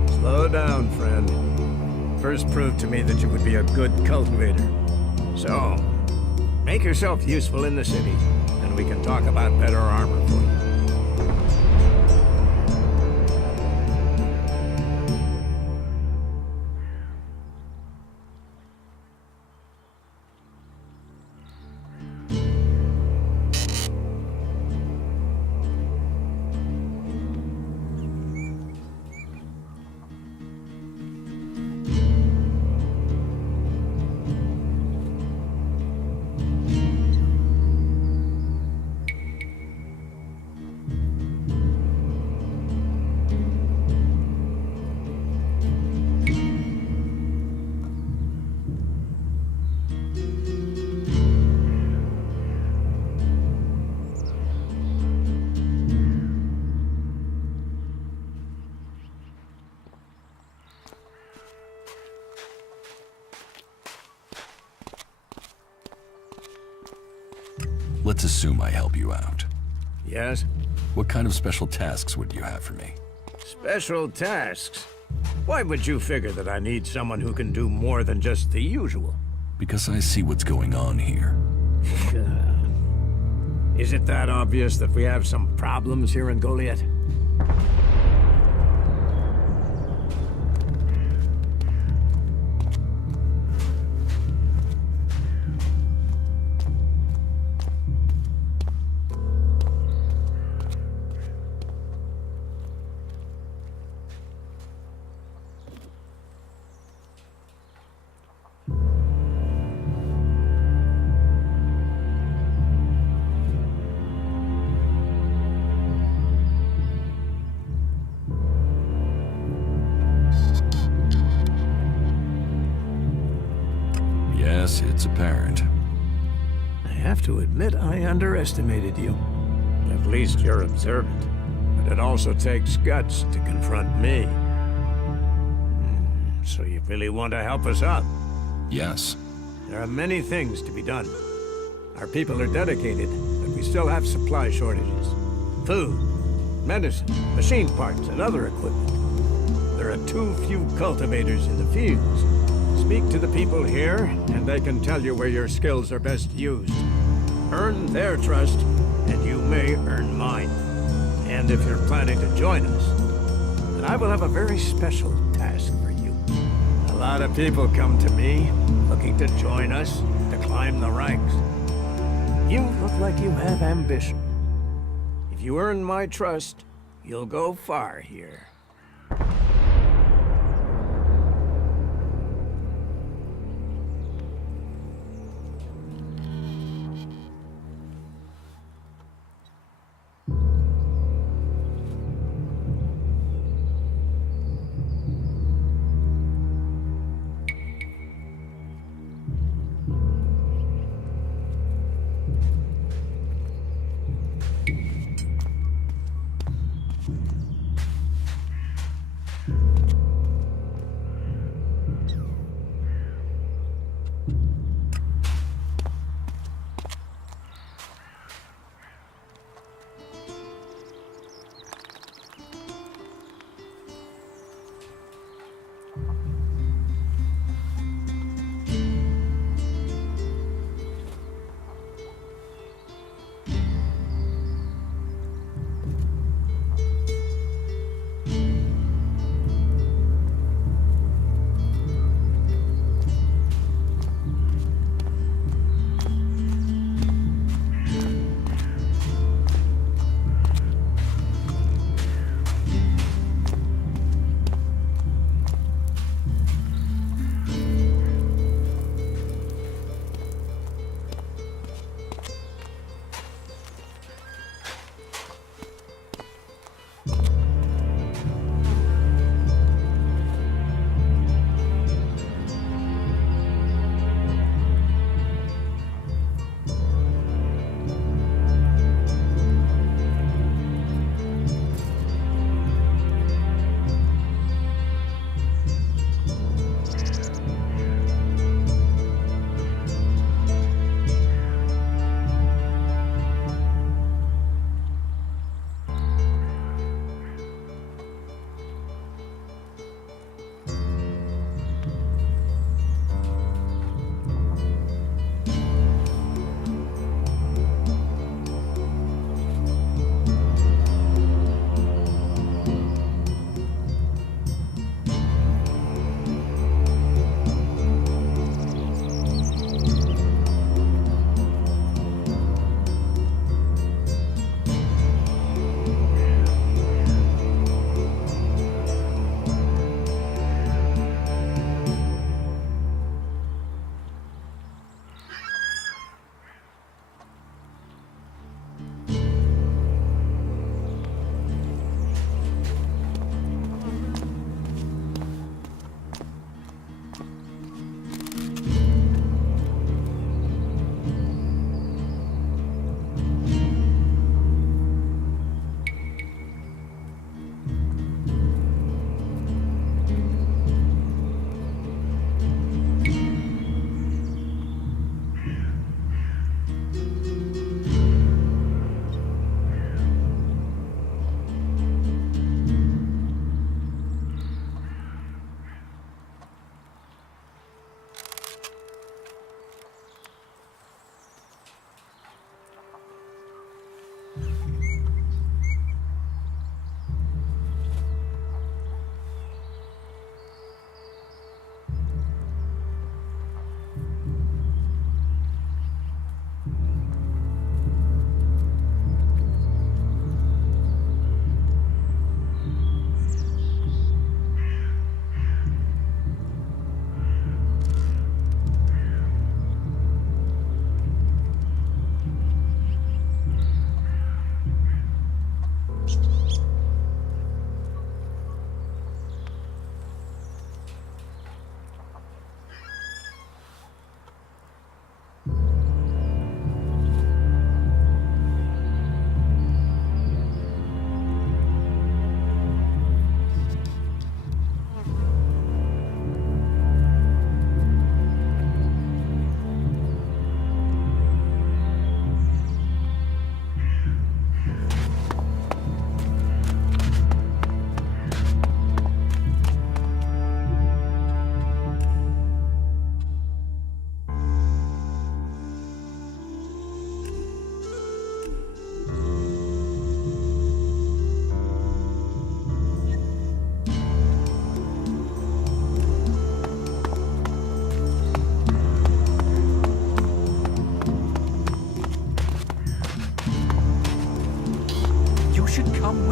Slow down, friend. First prove to me that you would be a good cultivator. So, make yourself useful in the city, and we can talk about better armor for you. Let's assume I help you out. Yes? What kind of special tasks would you have for me? Special tasks? Why would you figure that I need someone who can do more than just the usual? Because I see what's going on here. Is it that obvious that we have some problems here in Goliath? Yes, it's apparent. I have to admit I underestimated you. At least you're observant. But it also takes guts to confront me. So you really want to help us out? Yes. There are many things to be done. Our people are dedicated, but we still have supply shortages. Food, medicine, machine parts, and other equipment. There are too few cultivators in the fields. Speak to the people here, and they can tell you where your skills are best used. Earn their trust, and you may earn mine. And if you're planning to join us, then I will have a very special task for you. A lot of people come to me, looking to join us, to climb the ranks. You look like you have ambition. If you earn my trust, you'll go far here.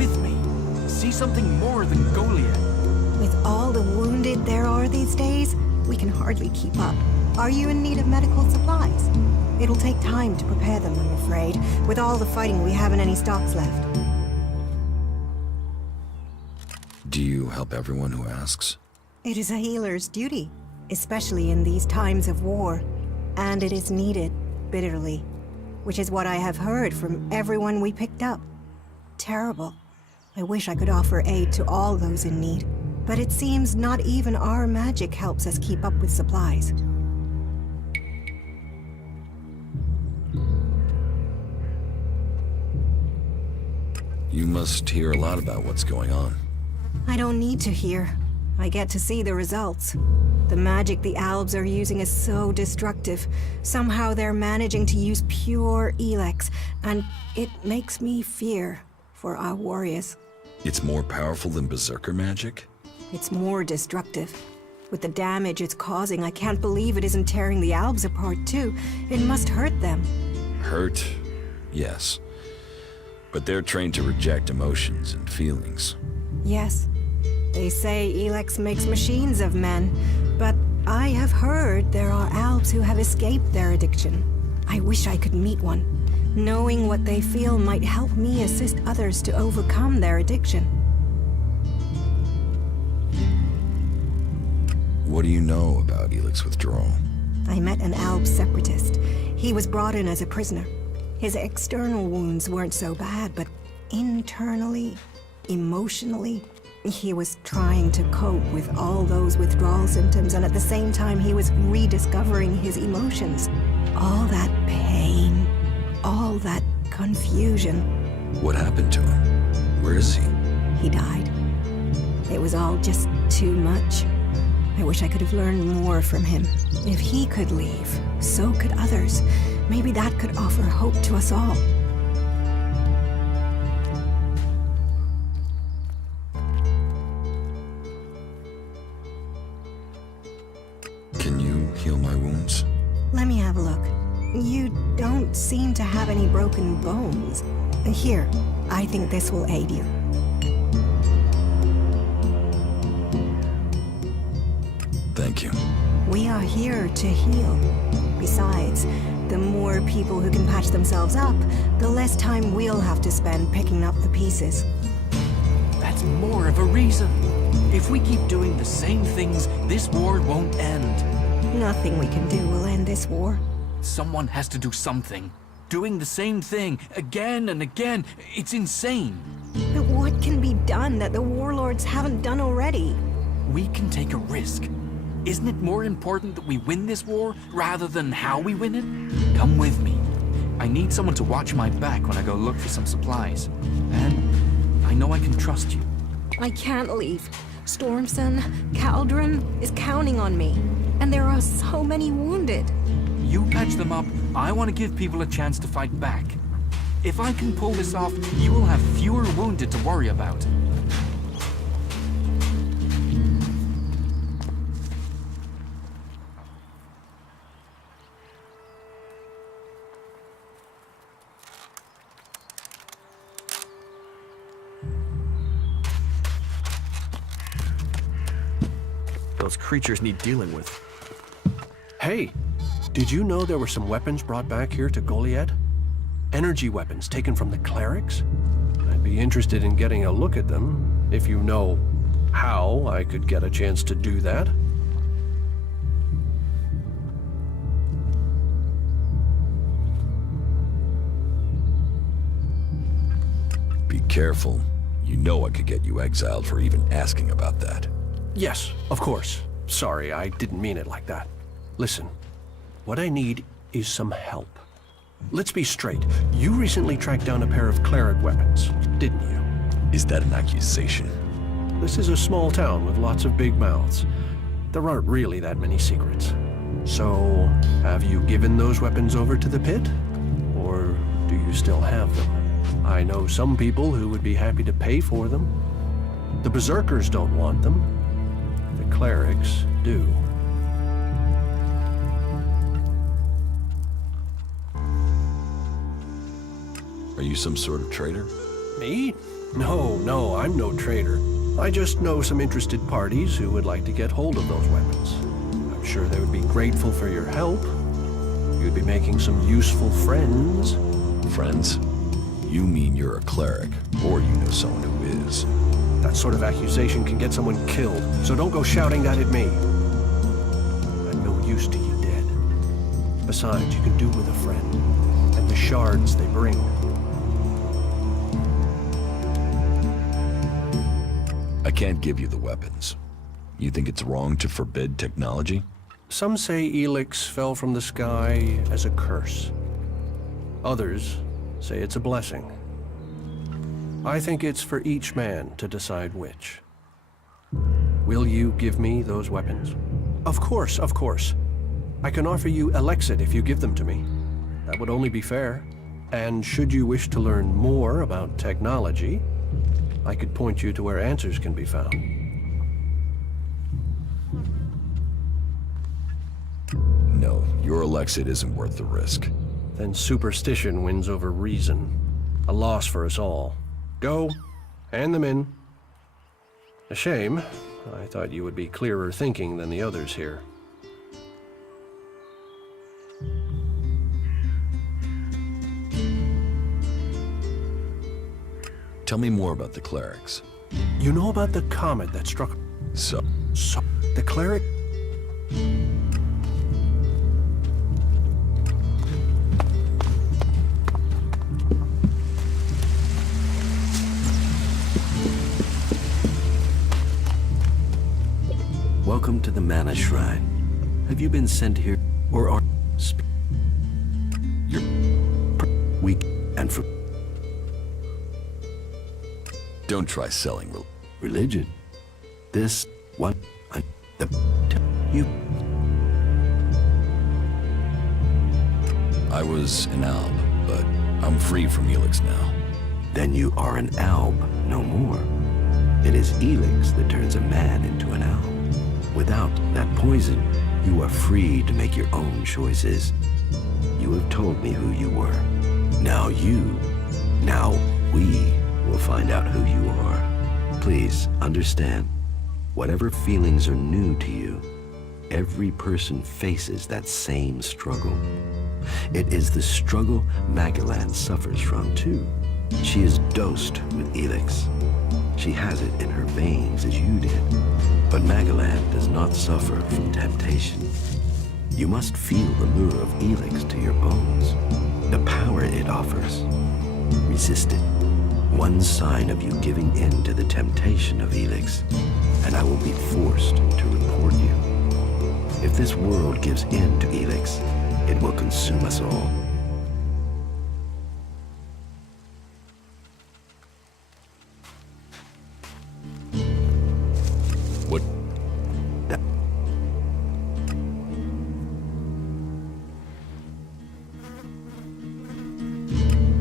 with me. See something more than Goliath. With all the wounded there are these days, we can hardly keep up. Are you in need of medical supplies? It'll take time to prepare them, I'm afraid. With all the fighting, we haven't any stocks left. Do you help everyone who asks? It is a healer's duty, especially in these times of war. And it is needed, bitterly. Which is what I have heard from everyone we picked up. Terrible. I wish I could offer aid to all those in need. But it seems not even our magic helps us keep up with supplies. You must hear a lot about what's going on. I don't need to hear. I get to see the results. The magic the Albs are using is so destructive. Somehow they're managing to use pure Elex, and it makes me fear for our warriors. It's more powerful than Berserker magic? It's more destructive. With the damage it's causing, I can't believe it isn't tearing the Albs apart too. It must hurt them. Hurt? Yes. But they're trained to reject emotions and feelings. Yes. They say Elex makes machines of men, but I have heard there are Albs who have escaped their addiction. I wish I could meet one. Knowing what they feel might help me assist others to overcome their addiction. What do you know about Elex withdrawal? I met an Alb separatist. He was brought in as a prisoner. His external wounds weren't so bad, but internally, emotionally, he was trying to cope with all those withdrawal symptoms, and at the same time he was rediscovering his emotions. All that pain, all that confusion. What happened to him? Where is he? He died. It was all just too much. I wish I could have learned more from him. If he could leave, so could others. Maybe that could offer hope to us all. Can you heal my wounds? Let me have a look. You don't seem to have any broken bones. Here, I think this will aid you. Thank you. We are here to heal. Besides, the more people who can patch themselves up, the less time we'll have to spend picking up the pieces. That's more of a reason. If we keep doing the same things, this war won't end. Nothing we can do will end this war. Someone has to do something. Doing the same thing again and again, it's insane. But what can be done that the warlords haven't done already? We can take a risk. Isn't it more important that we win this war rather than how we win it? Come with me. I need someone to watch my back when I go look for some supplies. And I know I can trust you. I can't leave. Stormson, Caldron is counting on me. And there are so many wounded. You patch them up. I want to give people a chance to fight back. If I can pull this off, you will have fewer wounded to worry about. Those creatures need dealing with. Hey, did you know there were some weapons brought back here to Goliath? Energy weapons taken from the clerics? I'd be interested in getting a look at them, if you know how I could get a chance to do that. Be careful. You know I could get you exiled for even asking about that. Yes, of course. Sorry, I didn't mean it like that. Listen, what I need is some help. Let's be straight. You recently tracked down a pair of cleric weapons, didn't you? Is that an accusation? This is a small town with lots of big mouths. There aren't really that many secrets. So, have you given those weapons over to the pit? Or do you still have them? I know some people who would be happy to pay for them. The Berserkers don't want them. The clerics do. Are you some sort of traitor? Me? No, I'm no trader. I just know some interested parties who would like to get hold of those weapons. I'm sure they would be grateful for your help. You'd be making some useful friends. Friends? You mean you're a cleric, or you know someone who is. That sort of accusation can get someone killed, so don't go shouting that at me. I'm no use to you dead. Besides, you can do with a friend, and the shards they bring. I can't give you the weapons. You think it's wrong to forbid technology? Some say Elex fell from the sky as a curse. Others say it's a blessing. I think it's for each man to decide which. Will you give me those weapons? Of course. I can offer you Elexit if you give them to me. That would only be fair. And should you wish to learn more about technology, I could point you to where answers can be found. No, your Elexit isn't worth the risk. Then superstition wins over reason. A loss for us all. Go, hand them in. A shame. I thought you would be clearer thinking than the others here. Tell me more about the clerics. You know about the comet that struck... So, the cleric... Welcome to the Mana Shrine. Have you been sent here, or are... You're... weak and for... Don't try selling religion. This one, you. I was an alb, but I'm free from Elex now. Then you are an alb no more. It is Elex that turns a man into an alb. Without that poison, you are free to make your own choices. You have told me who you were. Now we will find out who you are. Please understand, whatever feelings are new to you, every person faces that same struggle. It is the struggle Magellan suffers from too. She is dosed with Elex. She has it in her veins as you did. But Magellan does not suffer from temptation. You must feel the lure of Elex to your bones, the power it offers. Resist it. One sign of you giving in to the temptation of Elex, and I will be forced to report you. If this world gives in to Elex, it will consume us all. What?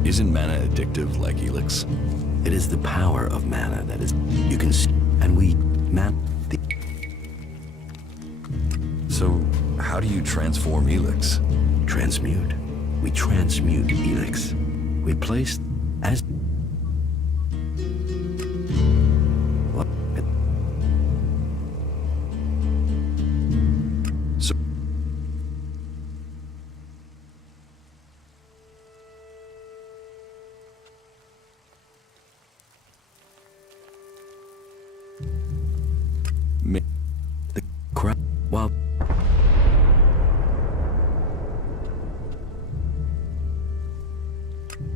Isn't mana addictive like Elex? It is the power of mana that is... You can see, and we... So, how do you transform Elex? Transmute. We transmute Elex. We place as... So... The crowd... While...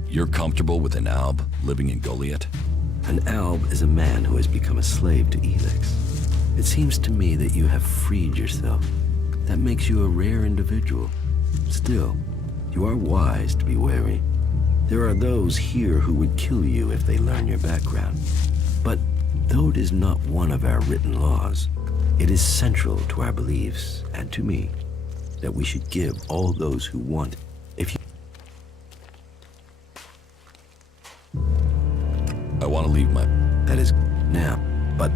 You're comfortable with an alb living in Goliath? An alb is a man who has become a slave to Elex. It seems to me that you have freed yourself. That makes you a rare individual. Still, you are wise to be wary. There are those here who would kill you if they learn your background. But though it is not one of our written laws, it is central to our beliefs, and to me, that we should give all those who want. If you... I want to leave my... That is now, but...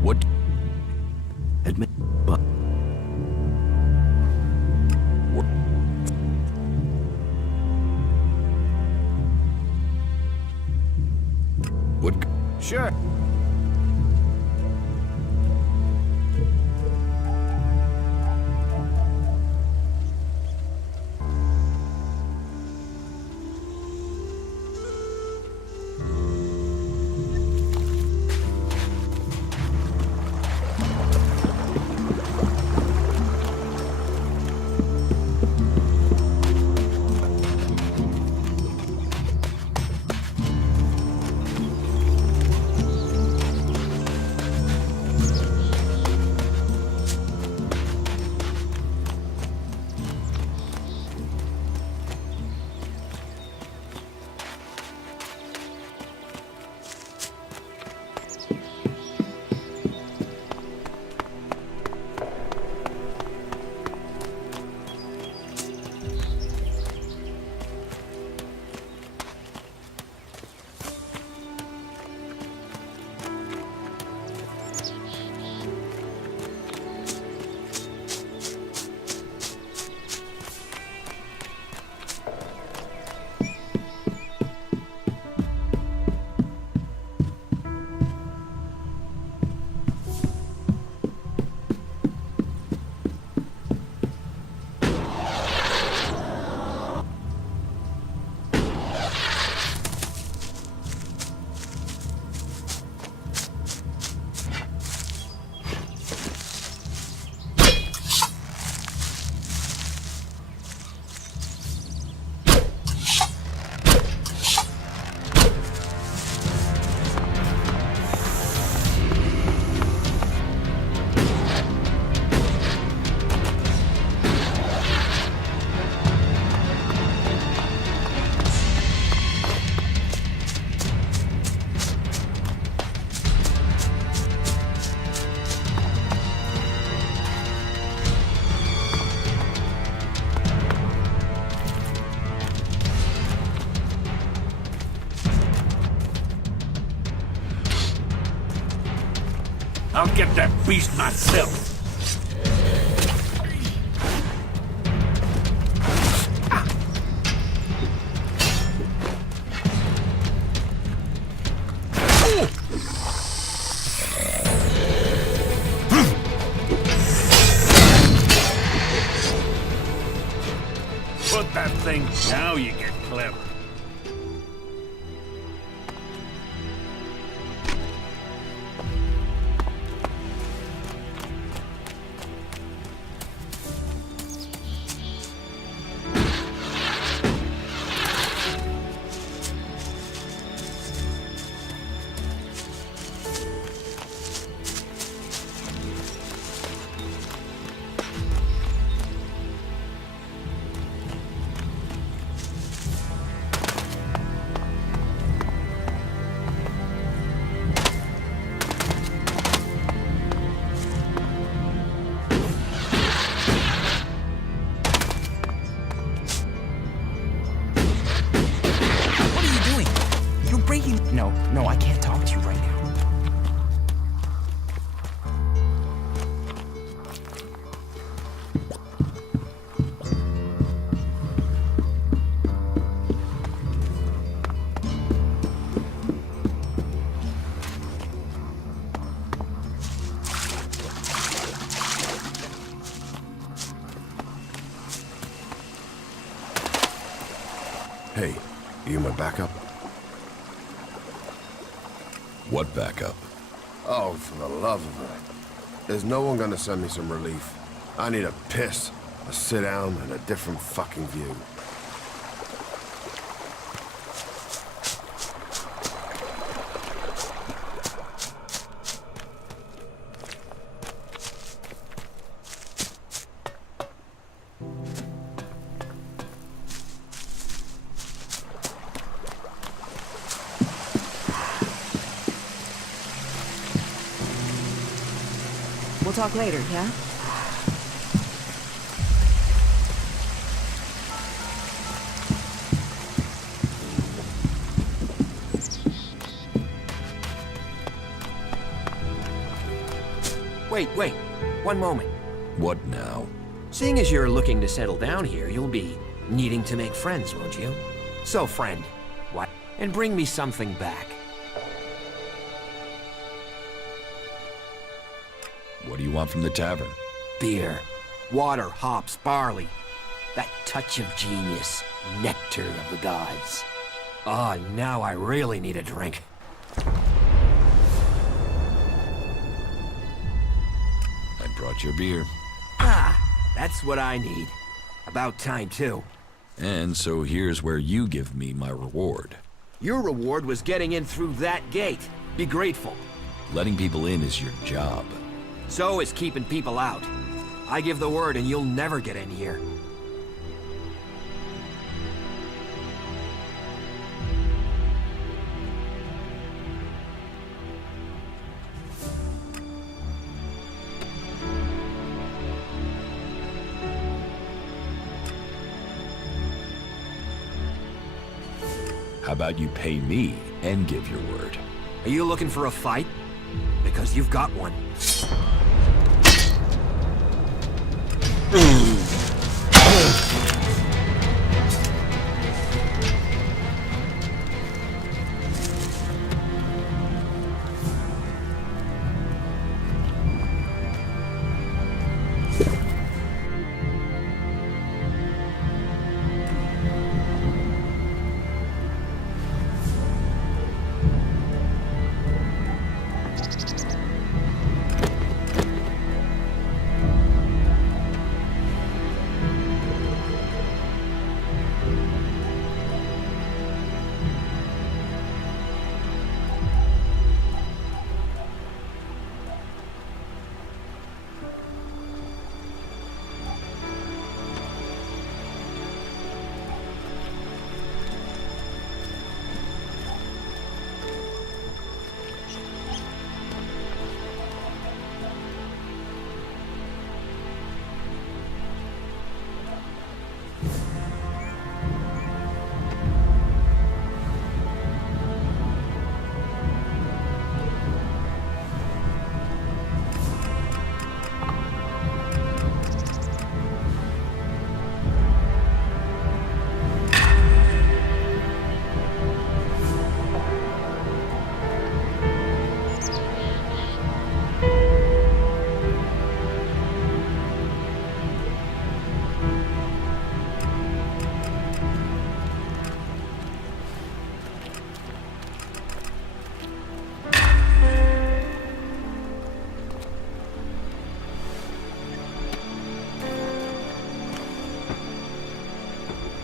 What? Admit, but... Sure. I'll get that beast myself. Put that thing down. Now you get clever. No, I can't talk to you right now. Hey, you my backup? What backup? Oh, for the love of it. There's no one gonna send me some relief. I need a piss, a sit down, and a different fucking view. We'll talk later, yeah? Wait. One moment. What now? Seeing as you're looking to settle down here, you'll be needing to make friends, won't you? So, friend, what? And bring me something back. What do you want from the tavern? Beer. Water, hops, barley. That touch of genius. Nectar of the gods. Oh, now I really need a drink. I brought your beer. Ah, that's what I need. About time, too. And so here's where you give me my reward. Your reward was getting in through that gate. Be grateful. Letting people in is your job. So is keeping people out. I give the word and you'll never get in here. How about you pay me and give your word? Are you looking for a fight? Because you've got one.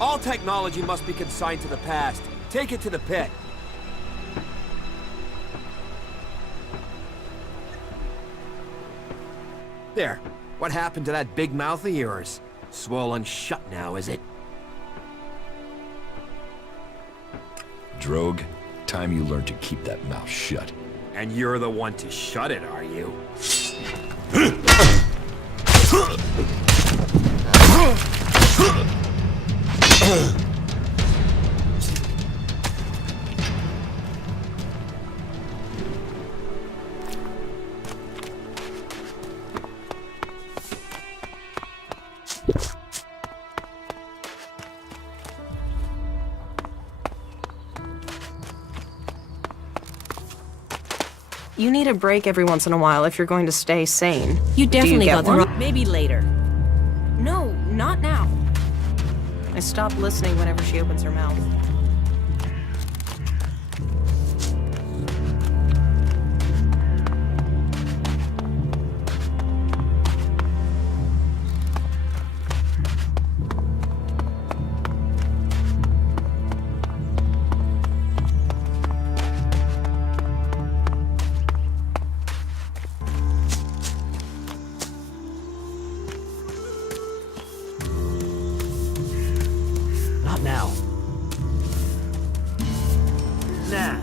All technology must be consigned to the past. Take it to the pit. There. What happened to that big mouth of yours? Swollen shut now, is it? Drogue, time you learn to keep that mouth shut. And you're the one to shut it, are you? You need a break every once in a while if you're going to stay sane. You definitely got the wrong... Maybe later. No, not now. I stop listening whenever she opens her mouth. Now. Nah.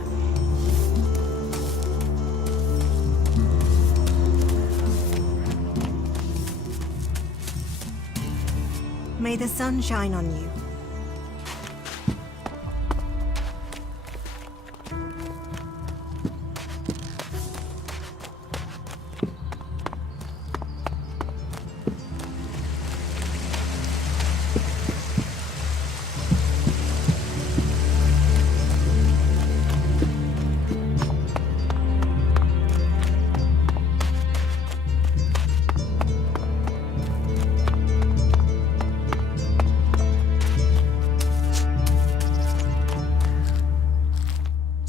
May the sun shine on you.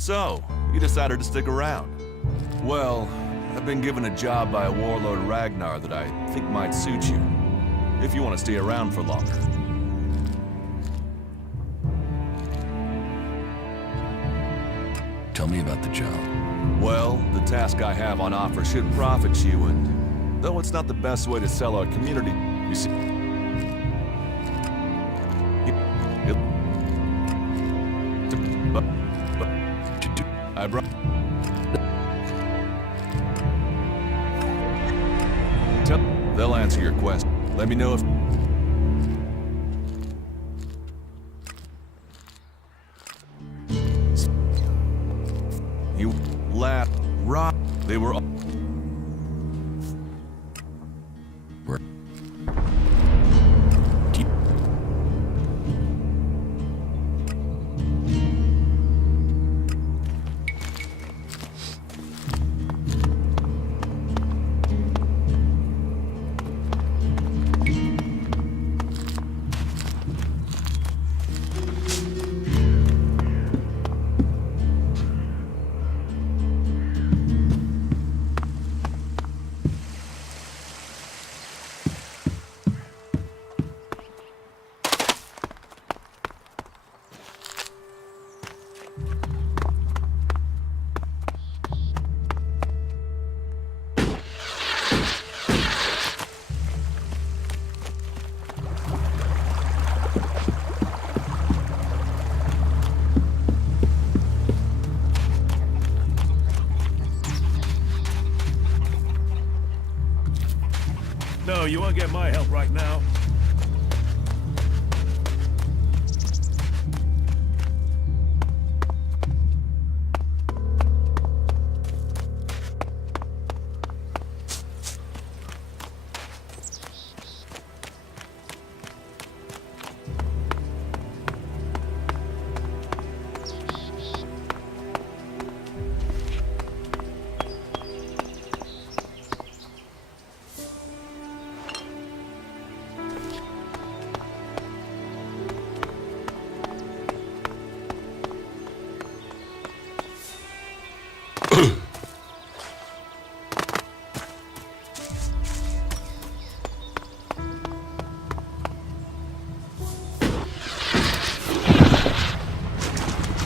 So, you decided to stick around. Well, I've been given a job by a warlord Ragnar that I think might suit you, if you want to stay around for longer. Tell me about the job. Well, the task I have on offer should profit you, and though it's not the best way to sell our community, you see... I brought... They'll answer your question. Let me know if... You laugh, rock. They were all... No, you won't get my help right now.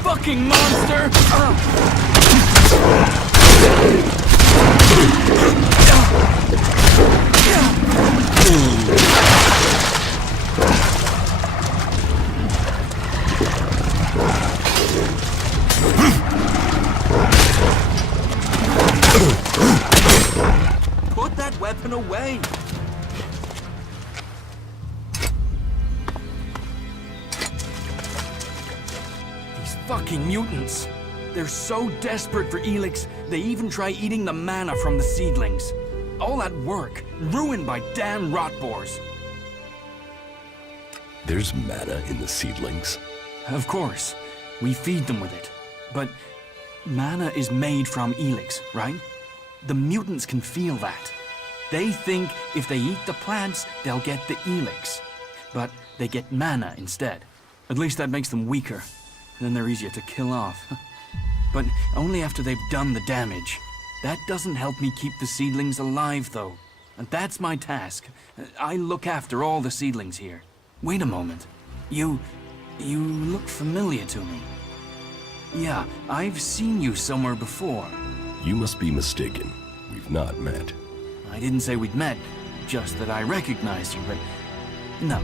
Fucking monster! Put that weapon away! Fucking mutants. They're so desperate for Elex, they even try eating the mana from the seedlings. All that work, ruined by damn rotboars. There's mana in the seedlings? Of course. We feed them with it. But mana is made from Elex, right? The mutants can feel that. They think if they eat the plants, they'll get the Elex. But they get mana instead. At least that makes them weaker. Then they're easier to kill off. But only after they've done the damage. That doesn't help me keep the seedlings alive, though. And that's my task. I look after all the seedlings here. Wait a moment. You look familiar to me. Yeah, I've seen you somewhere before. You must be mistaken. We've not met. I didn't say we'd met, just that I recognized you, but... No,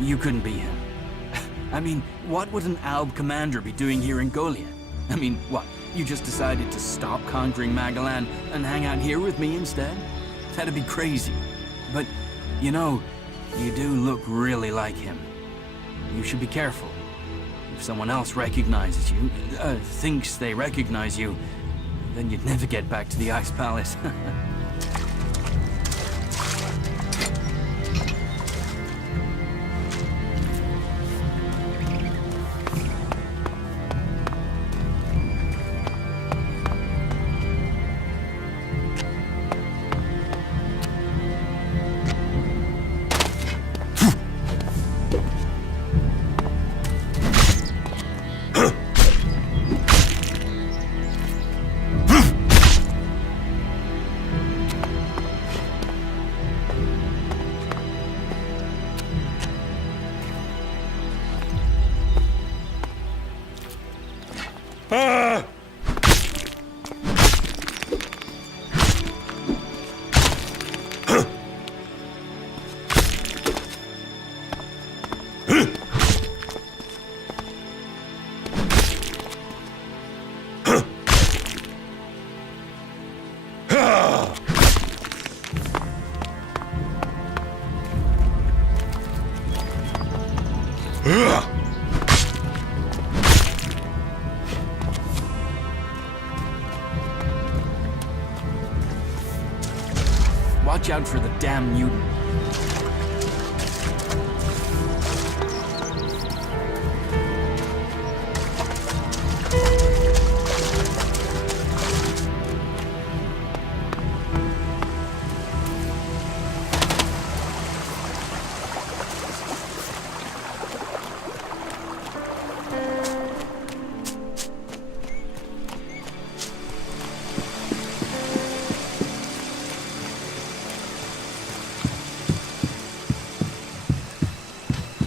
you couldn't be him. I mean, what would an Alb commander be doing here in Golia? I mean, what, you just decided to stop conquering Magalan and hang out here with me instead? That'd be crazy. But, you know, you do look really like him. You should be careful. If someone else recognizes you, thinks they recognize you, then you'd never get back to the Ice Palace. watch out for the damn mutant.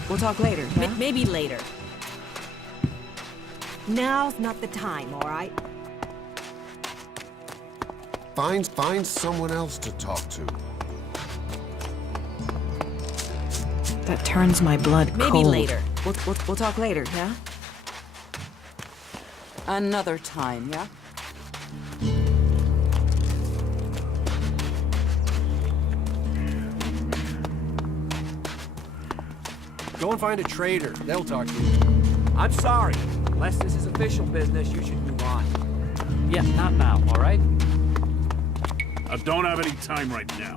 We'll talk later, yeah? Maybe later. Now's not the time, all right? Find someone else to talk to. That turns my blood cold. Maybe later. We'll talk later, yeah? Another time, yeah? Go and find a trader. They'll talk to you. I'm sorry. Unless this is official business, you should move on. Yeah, not now, all right? I don't have any time right now.